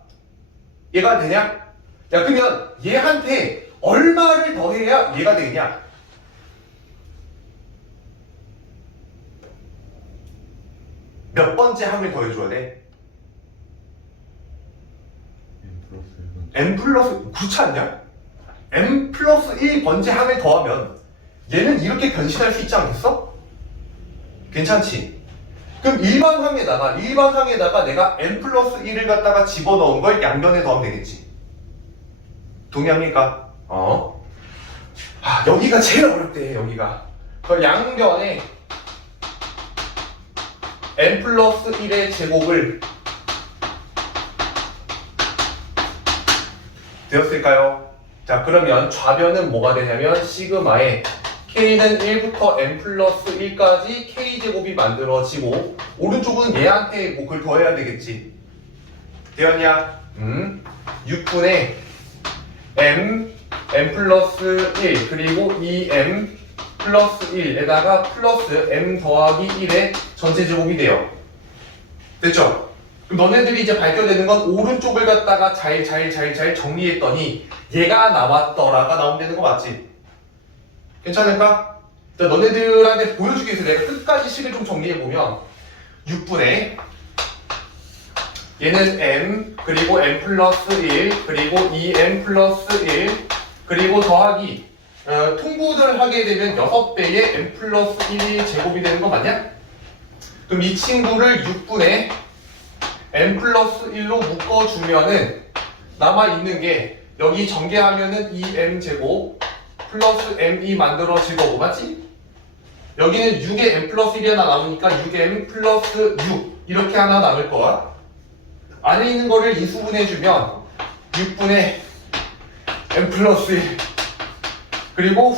얘가 되냐? 야 그러면 얘한테 얼마를 더해야 얘가 되느냐? 몇 번째 항을 더해줘야 돼? n 플러스 그렇지 않냐? n 플러스 1번째 항을 더하면 얘는 이렇게 변신할 수 있지 않겠어? 괜찮지? 그럼 일반 항에다가 내가 n 플러스 1을 갖다가 집어넣은 걸 양변에 더하면 되겠지. 동의합니까? 여기가 제일 어렵대. 여기가 그 양변에 n 플러스 1의 제곱을 되었을까요? 자 그러면 좌변은 뭐가 되냐면 시그마에 k는 1부터 n 플러스 1까지 k제곱이 만들어지고 오른쪽은 얘한테 뭐 그걸 더해야 되겠지. 되었냐? 6분의 m m 플러스 1 그리고 2m 플러스 1에다가 플러스 m 더하기 1의 전체 제곱이 돼요. 됐죠? 그럼 너네들이 이제 발견되는 건 오른쪽을 갖다가 잘 정리했더니 얘가 나왔더라가 나오면 되는 거 맞지? 괜찮을까? 자, 너네들한테 보여주기 위해서 내가 끝까지 식을 좀 정리해보면 6분의 얘는 m 그리고 m 플러스 1 그리고 2m 플러스 1 그리고 더하기 통분을 하게 되면 6배의 m 플러스 1이 제곱이 되는 거 맞냐? 그럼 이 친구를 6분의 m 플러스 1로 묶어주면은 남아있는 게 여기 전개하면은 2m 제곱 플러스 m이 만들어질 거고 맞지? 여기는 6에 m 플러스 1이 하나 남으니까 6m 플러스 6 이렇게 하나 남을 거야. 안에 있는 거를 인수분해주면 6분의 m 플러스 1 그리고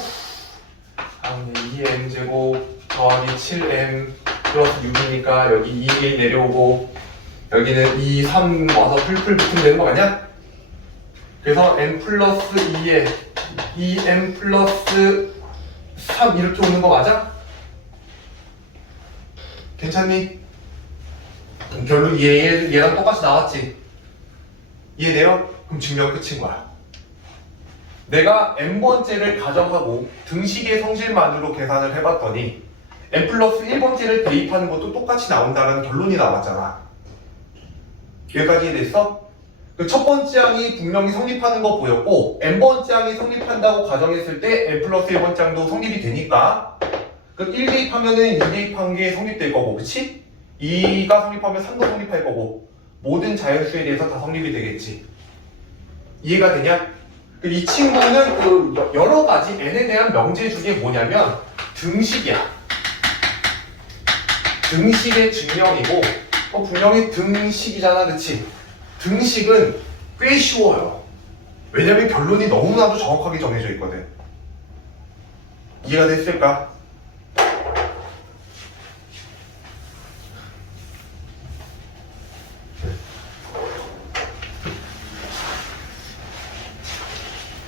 2m 제곱 더하기 7m 플러스 6이니까 여기 2에 내려오고 여기는 2, 3 와서 풀풀 붙으면 되는 거 아니야? 그래서 m 플러스 2에 2m 플러스 3 이렇게 오는 거 맞아? 괜찮니? 결론 얘랑 똑같이 나왔지? 이해돼요? 그럼 증명 끝인 거야. 내가 n번째를 가정하고 등식의 성질만으로 계산을 해봤더니 n 플러스 1번째를 대입하는 것도 똑같이 나온다는 결론이 나왔잖아. 여기까지 이해됐어? 그 첫 번째 항이 분명히 성립하는 거 보였고 n번째 항이 성립한다고 가정했을 때 n 플러스 1번째 항도 성립이 되니까 그럼 1 대입하면은 2 대입한 게 성립될 거고 그치? 2가 성립하면 3도 성립할 거고 모든 자연수에 대해서 다 성립이 되겠지. 이해가 되냐? 이 친구는 그 여러 가지 n에 대한 명제 중에 뭐냐면 등식이야. 등식의 증명이고 분명히 등식이잖아 그치? 등식은 꽤 쉬워요. 왜냐면 결론이 너무나도 정확하게 정해져 있거든. 이해가 됐을까?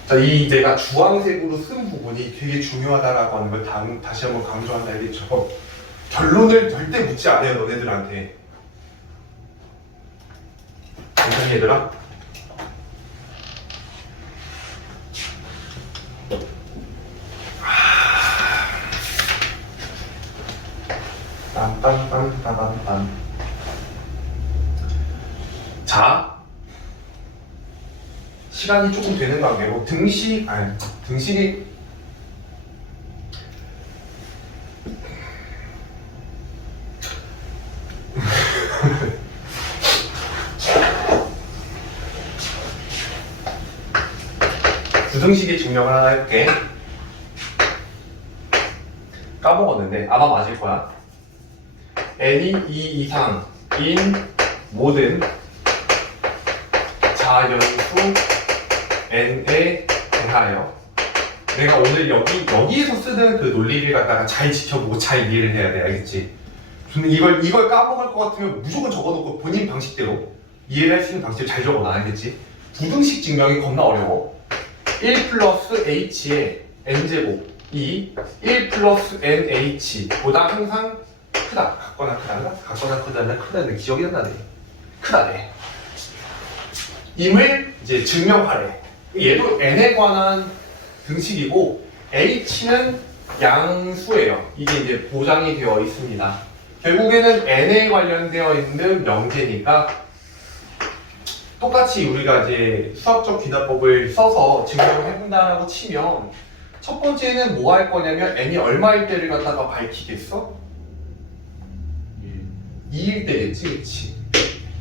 자, 이 내가 주황색으로 쓴 부분이 되게 중요하다라고 하는 걸 다시 한번 강조한다 이랬죠. 결론을 절대 묻지 않아요 너네들한테. 괜찮니 얘들아? 빰빰빰빰빰빰. 자, 시간이 조금 되는 관계로 등식이 부등식의 증명을 하나 해볼게. 까먹었는데 아마 맞을 거야. n이 2 이상인 모든 자연수 n에 대하여 내가 오늘 여기에서 쓰는 그 논리를 갖다가 잘 지켜보고 잘 이해를 해야 돼. 알겠지? 근데 이걸 까먹을 것 같으면 무조건 적어놓고 본인 방식대로 이해를 할 수 있는 방식을 잘 적어놔. 알겠지? 부등식 증명이 겁나 어려워. 1 플러스 h의 n제곱이 1 플러스 nh보다 항상 크다. 같거나 크다는 기억이 안 나네. 크다네. 임을 이제 증명하래. 얘도 n에 관한 등식이고 h는 양수예요. 이게 이제 보장이 되어 있습니다. 결국에는 n에 관련되어 있는 명제니까 똑같이 우리가 이제 수학적 귀납법을 써서 증명을 해본다라고 치면 첫 번째는 뭐 할 거냐면 n이 얼마일 때를 갖다가 밝히겠어? 2일 때겠지, 그치?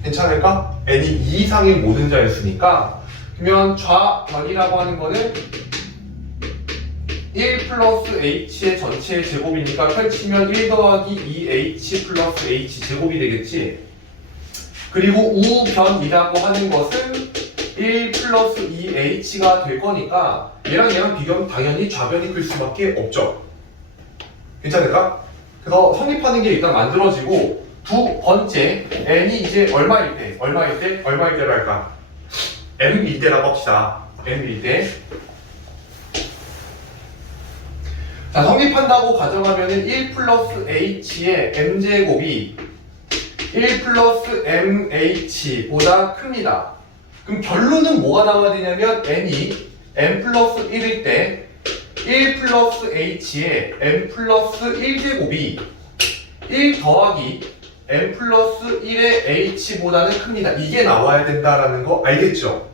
괜찮을까? n이 2 이상의 모든 자였으니까 그러면 좌변이라고 하는 거는 1 플러스 h의 전체 제곱이니까 펼치면 1 더하기 2h 플러스 h 제곱이 되겠지? 그리고 우변이라고 하는 것은 1 플러스 2h가 될 거니까 얘랑 비교하면 당연히 좌변이 클 수밖에 없죠. 괜찮을까? 그래서 성립하는 게 일단 만들어지고 두 번째 n이 이제 얼마일 때로 할까? m일 때라고 합시다. m일 때 자, 성립한다고 가정하면은 1 플러스 h의 m제곱이 1 플러스 mh보다 큽니다. 그럼 결론은 뭐가 나와야 되냐면 n이 m 플러스 1일 때 1 플러스 h의 m 플러스 1제곱이 1 더하기 m 플러스 1의 h보다는 큽니다. 이게 나와야 된다라는 거 알겠죠?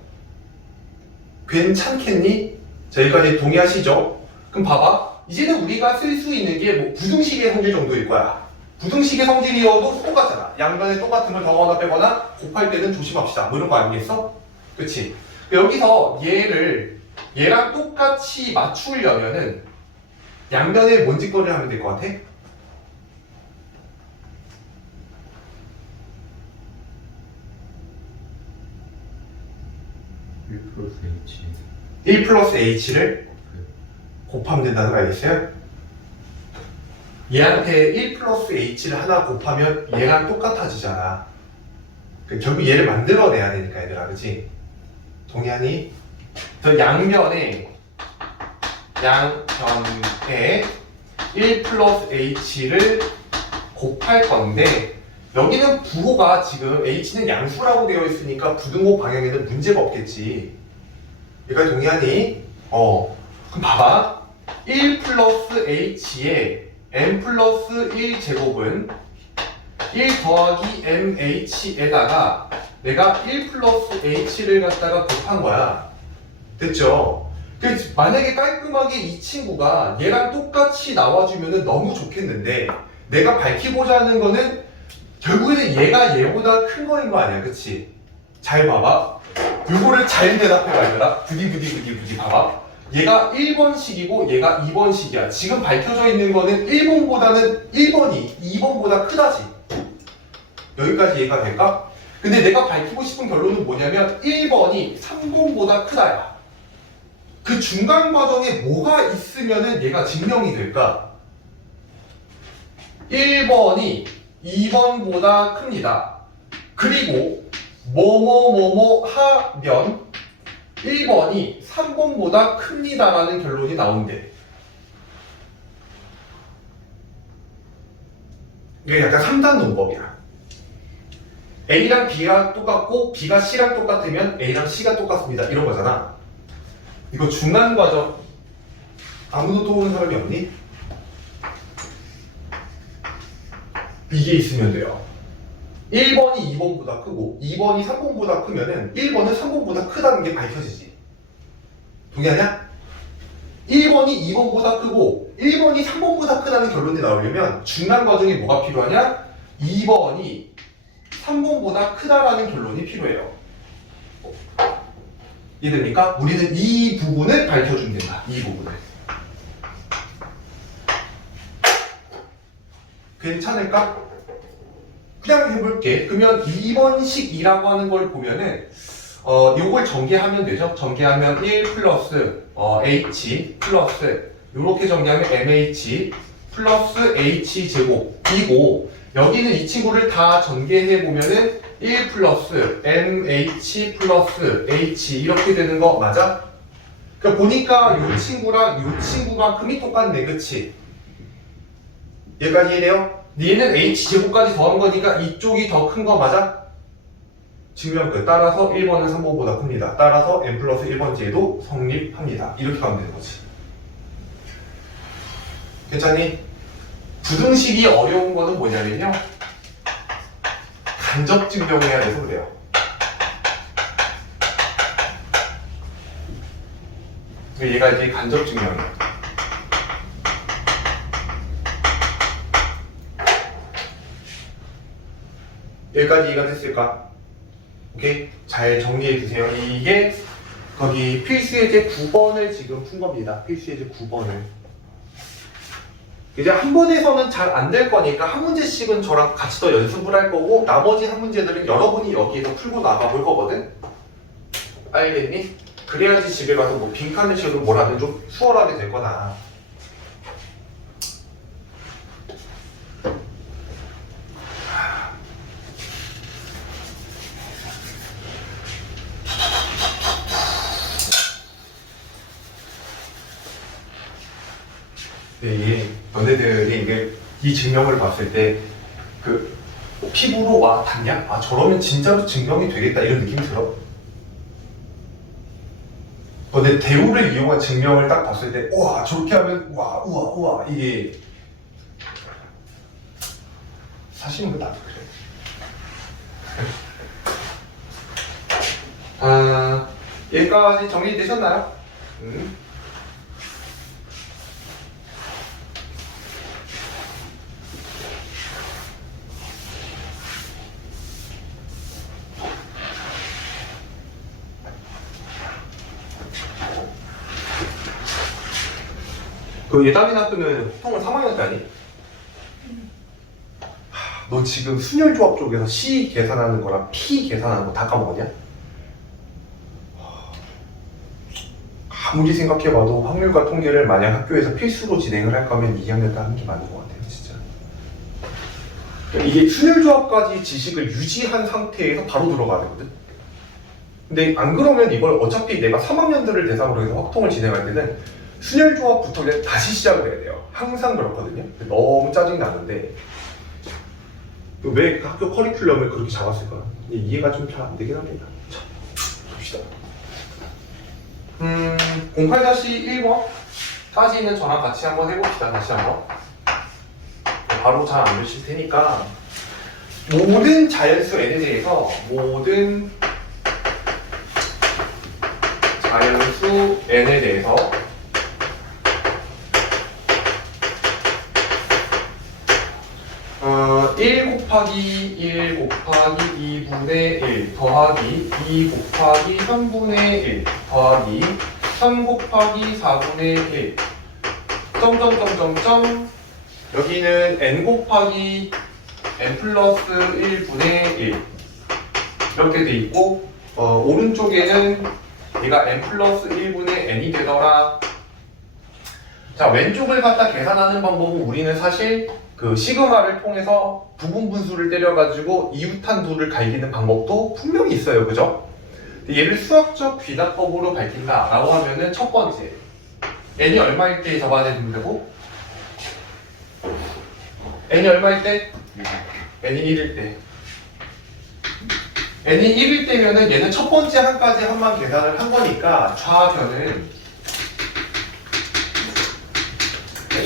괜찮겠니? 자, 여기까지 동의하시죠? 그럼 봐봐. 이제는 우리가 쓸 수 있는 게 뭐 부등식의 성질 정도일 거야. 부등식의 성질이어도 똑같잖아. 양변에 똑같은 걸 더하거나 빼거나 곱할 때는 조심합시다. 뭐 이런 거 아니겠어? 그치? 여기서 얘랑 똑같이 맞추려면은 양변에 뭔 짓거리를 하면 될 것 같아? 1 플러스 H 1 플러스 h를 곱하면 된다는 거 알겠어요? 얘한테 1 플러스 h를 하나 곱하면 얘랑 똑같아지잖아. 결국 얘를 만들어내야 되니까 얘들아, 그치? 동의하니? 저 양변에 1 플러스 h를 곱할 건데 여기는 부호가 지금 h는 양수라고 되어 있으니까 부등호 방향에는 문제가 없겠지. 여기까지 동의하니? 그럼 봐봐. 1 플러스 h의 m 플러스 1제곱은 1 더하기 mh에다가 내가 1 플러스 h를 갖다가 곱한 거야. 됐죠? 만약에 깔끔하게 이 친구가 얘랑 똑같이 나와주면 너무 좋겠는데 내가 밝히고자 하는 거는 결국에는 얘가 얘보다 큰 거인 거 아니야, 그치? 잘 봐봐. 요거를 잘 대답해봐, 얘들아. 부디 봐봐. 얘가 1번식이고 얘가 2번식이야. 지금 밝혀져 있는 거는 1번보다는 1번이 2번보다 크다지. 여기까지 이해가 될까? 근데 내가 밝히고 싶은 결론은 뭐냐면 1번이 3번보다 크다야. 그 중간 과정에 뭐가 있으면은 얘가 증명이 될까? 1번이 2번보다 큽니다. 그리고 뭐뭐뭐뭐 하면 1번이 3번보다 큽니다라는 결론이 나온대. 이게 약간 3단 논법이야. A랑 B가 똑같고 B가 C랑 똑같으면 A랑 C가 똑같습니다. 이런 거잖아. 이거 중간 과정 아무도 떠오르는 사람이 없니? 이게 있으면 돼요. 1번이 2번보다 크고 2번이 3번보다 크면은 1번은 3번보다 크다는 게 밝혀지지. 동의하냐? 1번이 2번보다 크고 1번이 3번보다 크다는 결론이 나오려면 중간 과정에 뭐가 필요하냐? 2번이 3번보다 크다라는 결론이 필요해요. 이해됩니까? 우리는 이 부분을 밝혀주면 된다. 이 부분을. 괜찮을까? 그냥 해볼게. 그러면 2번식이라고 하는 걸 보면은 요걸 전개하면 되죠. 전개하면 1 플러스 h 플러스 요렇게 전개하면 mh 플러스 h 제곱이고 여기는 이 친구를 다 전개해 보면은 1 플러스 mh 플러스 h 이렇게 되는 거 맞아? 그러니까 보니까 요 친구랑 요 친구만큼이 똑같네, 그치? 여기까지 이해돼요? 얘는 h제곱까지 더한 거니까 이쪽이 더 큰 거 맞아? 증명 끝. 따라서 1번은 3번보다 큽니다. 따라서 n 플러스 1번지에도 성립합니다. 이렇게 가면 되는 거지. 괜찮니? 부등식이 어려운 거는 뭐냐면요. 간접 증명을 해야 돼서 그래요. 얘가 이제 간접 증명이에요. 여기까지 이해가 됐을까? 오케이? 잘 정리해 주세요. 이게 거기 필수예제 9번을 지금 푼 겁니다. 필수예제 9번을. 이제 한 번에서는 잘 안 될 거니까 한 문제씩은 저랑 같이 더 연습을 할 거고 나머지 한 문제들은 여러분이 여기에서 풀고 나가 볼 거거든? 알겠니? 그래야지 집에 가서 뭐 빈칸을 채우고 뭘 하면 좀 수월하게 될 거다. 네, 이게 너네들이 이게 이 증명을 봤을 때 그 피부로 와 닿냐? 아 저러면 진짜로 증명이 되겠다 이런 느낌 들어? 근데 대우를 이용한 증명을 딱 봤을 때 와 저렇게 하면 와 우와 우와 이게 사실은 그 나도 그래. 아 여기까지 정리되셨나요? 그 예담이나 학교는 통을 3학년 때 아니? 너 지금 순열조합 쪽에서 C 계산하는 거랑 P 계산하는 거 다 까먹었냐? 아무리 생각해봐도 확률과 통계를 만약 학교에서 필수로 진행을 할 거면 2학년 때 하는 게 맞는 것 같아요, 진짜. 이게 순열조합까지 지식을 유지한 상태에서 바로 들어가야 되거든? 근데 안 그러면 이걸 어차피 내가 3학년들을 대상으로 해서 확통을 진행할 때는 순열조합부터 그냥 다시 시작을 해야 돼요. 항상 그렇거든요. 너무 짜증이 나는데 왜 학교 커리큘럼을 그렇게 잡았을까? 이해가 좀 잘 안 되긴 합니다. 자, 봅시다. 08-1번 따지는 저랑 같이 한번 해봅시다. 다시 한번. 바로 잘 안 되실 테니까 모든 자연수 n에 대해서 모든 자연수 n에 대해서 1 곱하기 1 곱하기 2분의 1 더하기 2 곱하기 3분의 1 더하기 3 곱하기 4분의 1 점점점점점 여기는 n 곱하기 n 플러스 1분의 1 이렇게 돼 있고 오른쪽에는 얘가 n 플러스 1분의 n이 되더라. 자 왼쪽을 갖다 계산하는 방법은 우리는 사실 그 시그마를 통해서 부분 분수를 때려가지고 이웃한두를 갈기는 방법도 분명히 있어요, 그죠? 얘를 수학적 귀납법으로 밝힌다라고 하면은 첫 번째 n이 얼마일 때 잡아야 된다고? n이 얼마일 때? n이 1일 때. n이 1일 때면은 얘는 첫 번째 한까지 한만 계산을 한 거니까 좌변은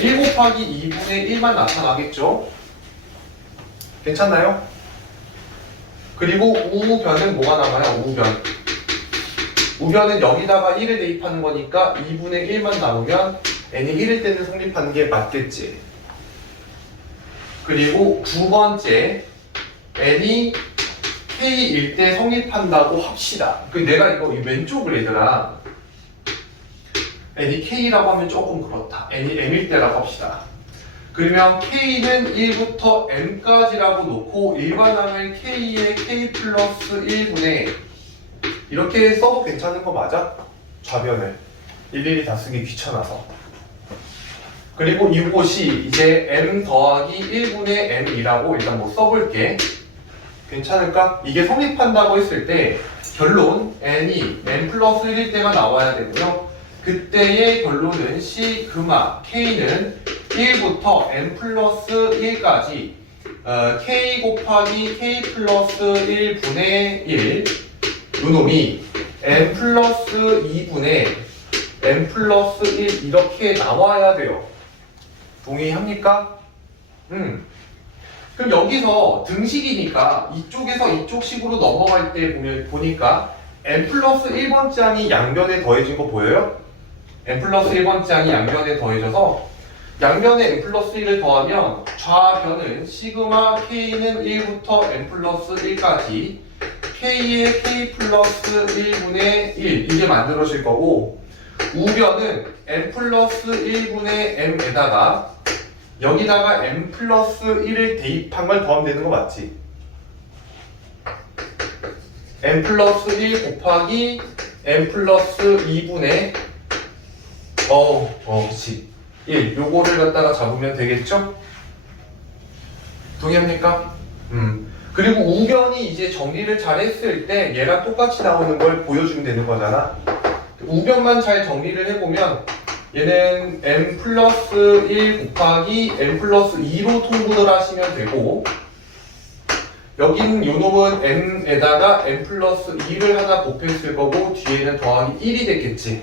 1 곱하기 2분의 1만 나타나겠죠? 괜찮나요? 그리고 우변은 뭐가 나와요? 우변. 우변은 여기다가 1을 대입하는 거니까 2분의 1만 나오면 n이 1일 때는 성립하는 게 맞겠지. 그리고 두 번째 n이 k일 때 성립한다고 합시다. 내가 이거 왼쪽을 얘들아 n이 k라고 하면 조금 그렇다. n이 m일 때라고 합시다. 그러면 k는 1부터 m까지라고 놓고 일반항을 k의 k 플러스 1분의 이렇게 써도 괜찮은 거 맞아? 좌변을 일일이 다 쓰기 귀찮아서. 그리고 이곳이 이제 m 더하기 1분의 m이라고 일단 뭐 써볼게. 괜찮을까? 이게 성립한다고 했을 때 결론 n이 m 플러스 1일 때가 나와야 되고요. 그때의 결론은 시그마 k는 1부터 m 플러스 1까지 k 곱하기 k 플러스 1분의 1 요놈이 m 플러스 2분의 m 플러스 1 이렇게 나와야 돼요. 동의합니까? 그럼 여기서 등식이니까 이쪽에서 이쪽 식으로 넘어갈 때 보니까 n 플러스 1번 장이 양변에 더해진 거 보여요? n 플러스 1번 장이 양변에 더해져서 양변에 n 플러스 1을 더하면 좌변은 시그마 k는 1부터 n 플러스 1까지 k의 k 플러스 1분의 1 이게 만들어질 거고 우변은 n 플러스 1분의 m에다가 여기다가 n 플러스 1을 대입한 걸 더하면 되는 거 맞지? n 플러스 1 곱하기 n 플러스 2분의 그치 1 요거를 갖다가 잡으면 되겠죠? 동의합니까? 그리고 우변이 이제 정리를 잘 했을 때 얘랑 똑같이 나오는 걸 보여주면 되는 거잖아. 우변만 잘 정리를 해보면 얘는 n 플러스 1 곱하기 n 플러스 2로 통분을 하시면 되고 여긴 요 놈은 n에다가 n 플러스 2를 하나 곱했을 거고 뒤에는 더하기 1이 됐겠지.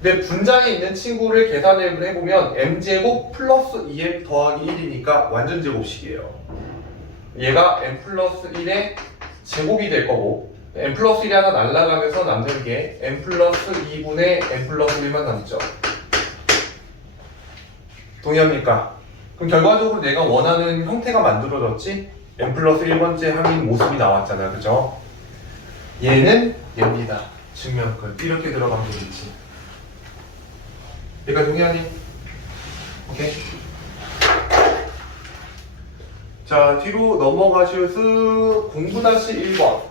근데 분자에 있는 친구를 계산을 해보면 m제곱 플러스 2m 더하기 1이니까 완전 제곱식이에요. 얘가 n 플러스 1의 제곱이 될 거고 n 플러스 1이 하나 날아가면서 남는 게 n 플러스 2분의 n 플러스 1만 남죠. 동의합니까? 그럼 결과적으로 내가 원하는 형태가 만들어졌지? n 플러스 1번째 항인 모습이 나왔잖아, 그죠? 얘는 얘입니다. 증명글. 이렇게 들어가면 되겠지. 얘가 동의하니? 오케이. 자, 뒤로 넘어가셔서 공부-1번.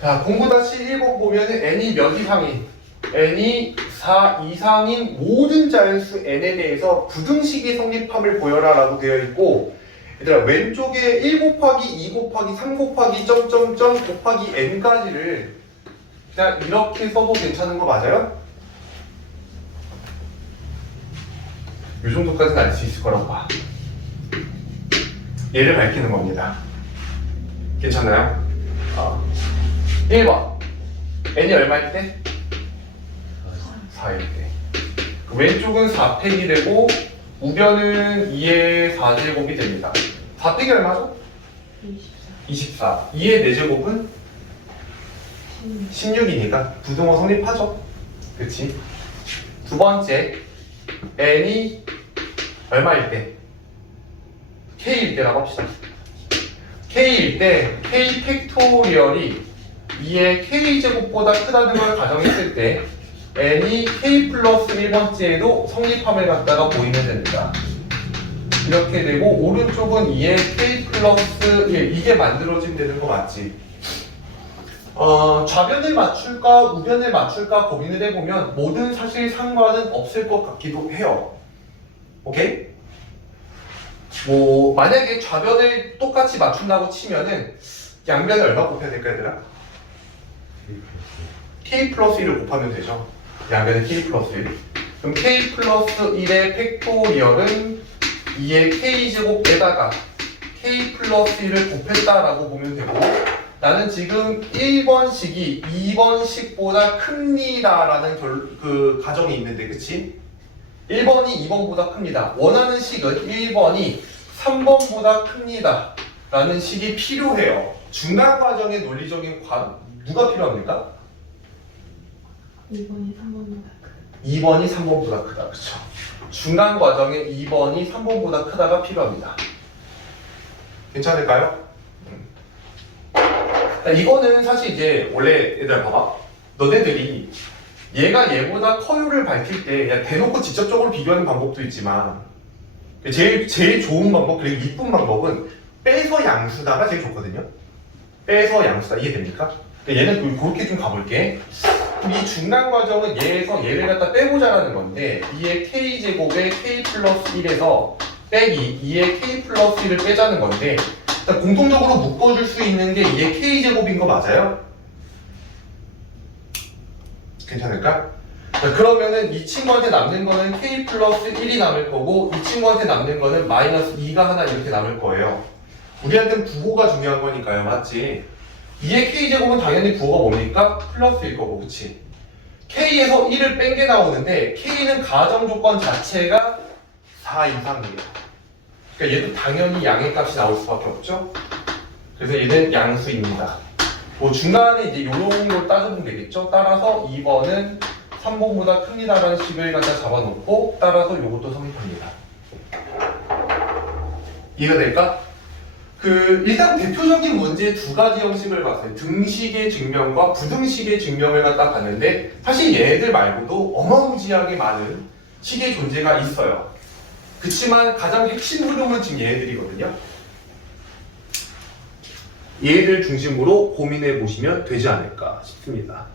자, 공부-1번 보면은 n이 몇 이상인? n이 4 이상인 모든 자연수 n에 대해서 부등식이 성립함을 보여라 라고 되어 있고 얘들아 왼쪽에 1 곱하기 2 곱하기 3 곱하기 점점점 곱하기 n까지를 그냥 이렇게 써도 괜찮은 거 맞아요? 이 정도까지는 알 수 있을 거라고 봐. 얘를 밝히는 겁니다. 괜찮나요? 1번 n이 얼마일 때? 4일 때. 그 왼쪽은 4팩이 되고 우변은 2의 4제곱이 됩니다. 4팩이 얼마죠? 24. 2의 4제곱은 16이니까 부등호 성립하죠. 그치? 두 번째 n이 얼마일 때? k일 때라고 합시다. k일 때 k 팩토리얼이 2의 k제곱보다 크다는 걸 가정했을 때 n이 k 플러스 1번째에도 성립함을 갖다가 보이면 됩니다. 이렇게 되고 오른쪽은 2의 k 플러스 1 이게 만들어지면 되는 거 맞지? 좌변을 맞출까 우변을 맞출까 고민을 해보면 뭐든 사실 상관은 없을 것 같기도 해요. 오케이? 뭐 만약에 좌변을 똑같이 맞춘다고 치면은 양변을 얼마 곱해야 될까 얘들아? k 플러스 1을 곱하면 되죠. 양변은 k 플러스 1. 그럼 k 플러스 1의 팩토리얼은 2의 k제곱에다가 k 플러스 1을 곱했다라고 보면 되고 나는 지금 1번식이 2번식보다 큽니다라는 그 가정이 있는데 그치? 1번이 2번보다 큽니다. 원하는 식은 1번이 3번보다 큽니다 라는 식이 필요해요. 중간 과정의 논리적인 누가 필요합니까? 2번이 3번보다 크다. 2번이 3번보다 크다. 그쵸? 중간 과정에 2번이 3번보다 크다가 필요합니다. 괜찮을까요? 이거는 사실 이제 원래 얘들아 봐봐. 너네들이 얘가 얘보다 커요를 밝힐 때 그냥 대놓고 직접적으로 비교하는 방법도 있지만 제일 좋은 방법 그리고 이쁜 방법은 빼서 양수다가 제일 좋거든요. 빼서 양수다. 이해됩니까? 얘는 그렇게 좀 가볼게. 이 중간 과정은 얘에서 얘를 갖다 빼보자라는 건데 2의 k제곱에 k 플러스 1에서 빼기 2의 k 플러스 1을 빼자는 건데 일단 공통적으로 묶어줄 수 있는 게 2의 k제곱인 거 맞아요? 괜찮을까? 자, 그러면은 이 친구한테 남는 거는 k 플러스 1이 남을 거고 이 친구한테 남는 거는 마이너스 2가 하나 이렇게 남을 거예요. 우리한테는 부호가 중요한 거니까요. 맞지? 2의 k제곱은 당연히 부호가 뭡니까? 플러스일 거고 그치? k에서 1을 뺀 게 나오는데 k는 가정 조건 자체가 4 이상이에요. 그러니까 얘도 당연히 양의 값이 나올 수밖에 없죠? 그래서 얘는 양수입니다. 뭐 중간에 이제 이런 걸 따져보면 되겠죠? 따라서 2번은 3번보다 큽니다라는 식을 갖다 잡아놓고 따라서 이것도 성립합니다. 이해가 될까? 일단 대표적인 문제 두 가지 형식을 봤어요. 등식의 증명과 부등식의 증명을 갖다 봤는데 사실 얘네들 말고도 어마무지하게 많은 식의 존재가 있어요. 그치만 가장 핵심 흐름은 지금 얘네들이거든요. 얘를 중심으로 고민해 보시면 되지 않을까 싶습니다.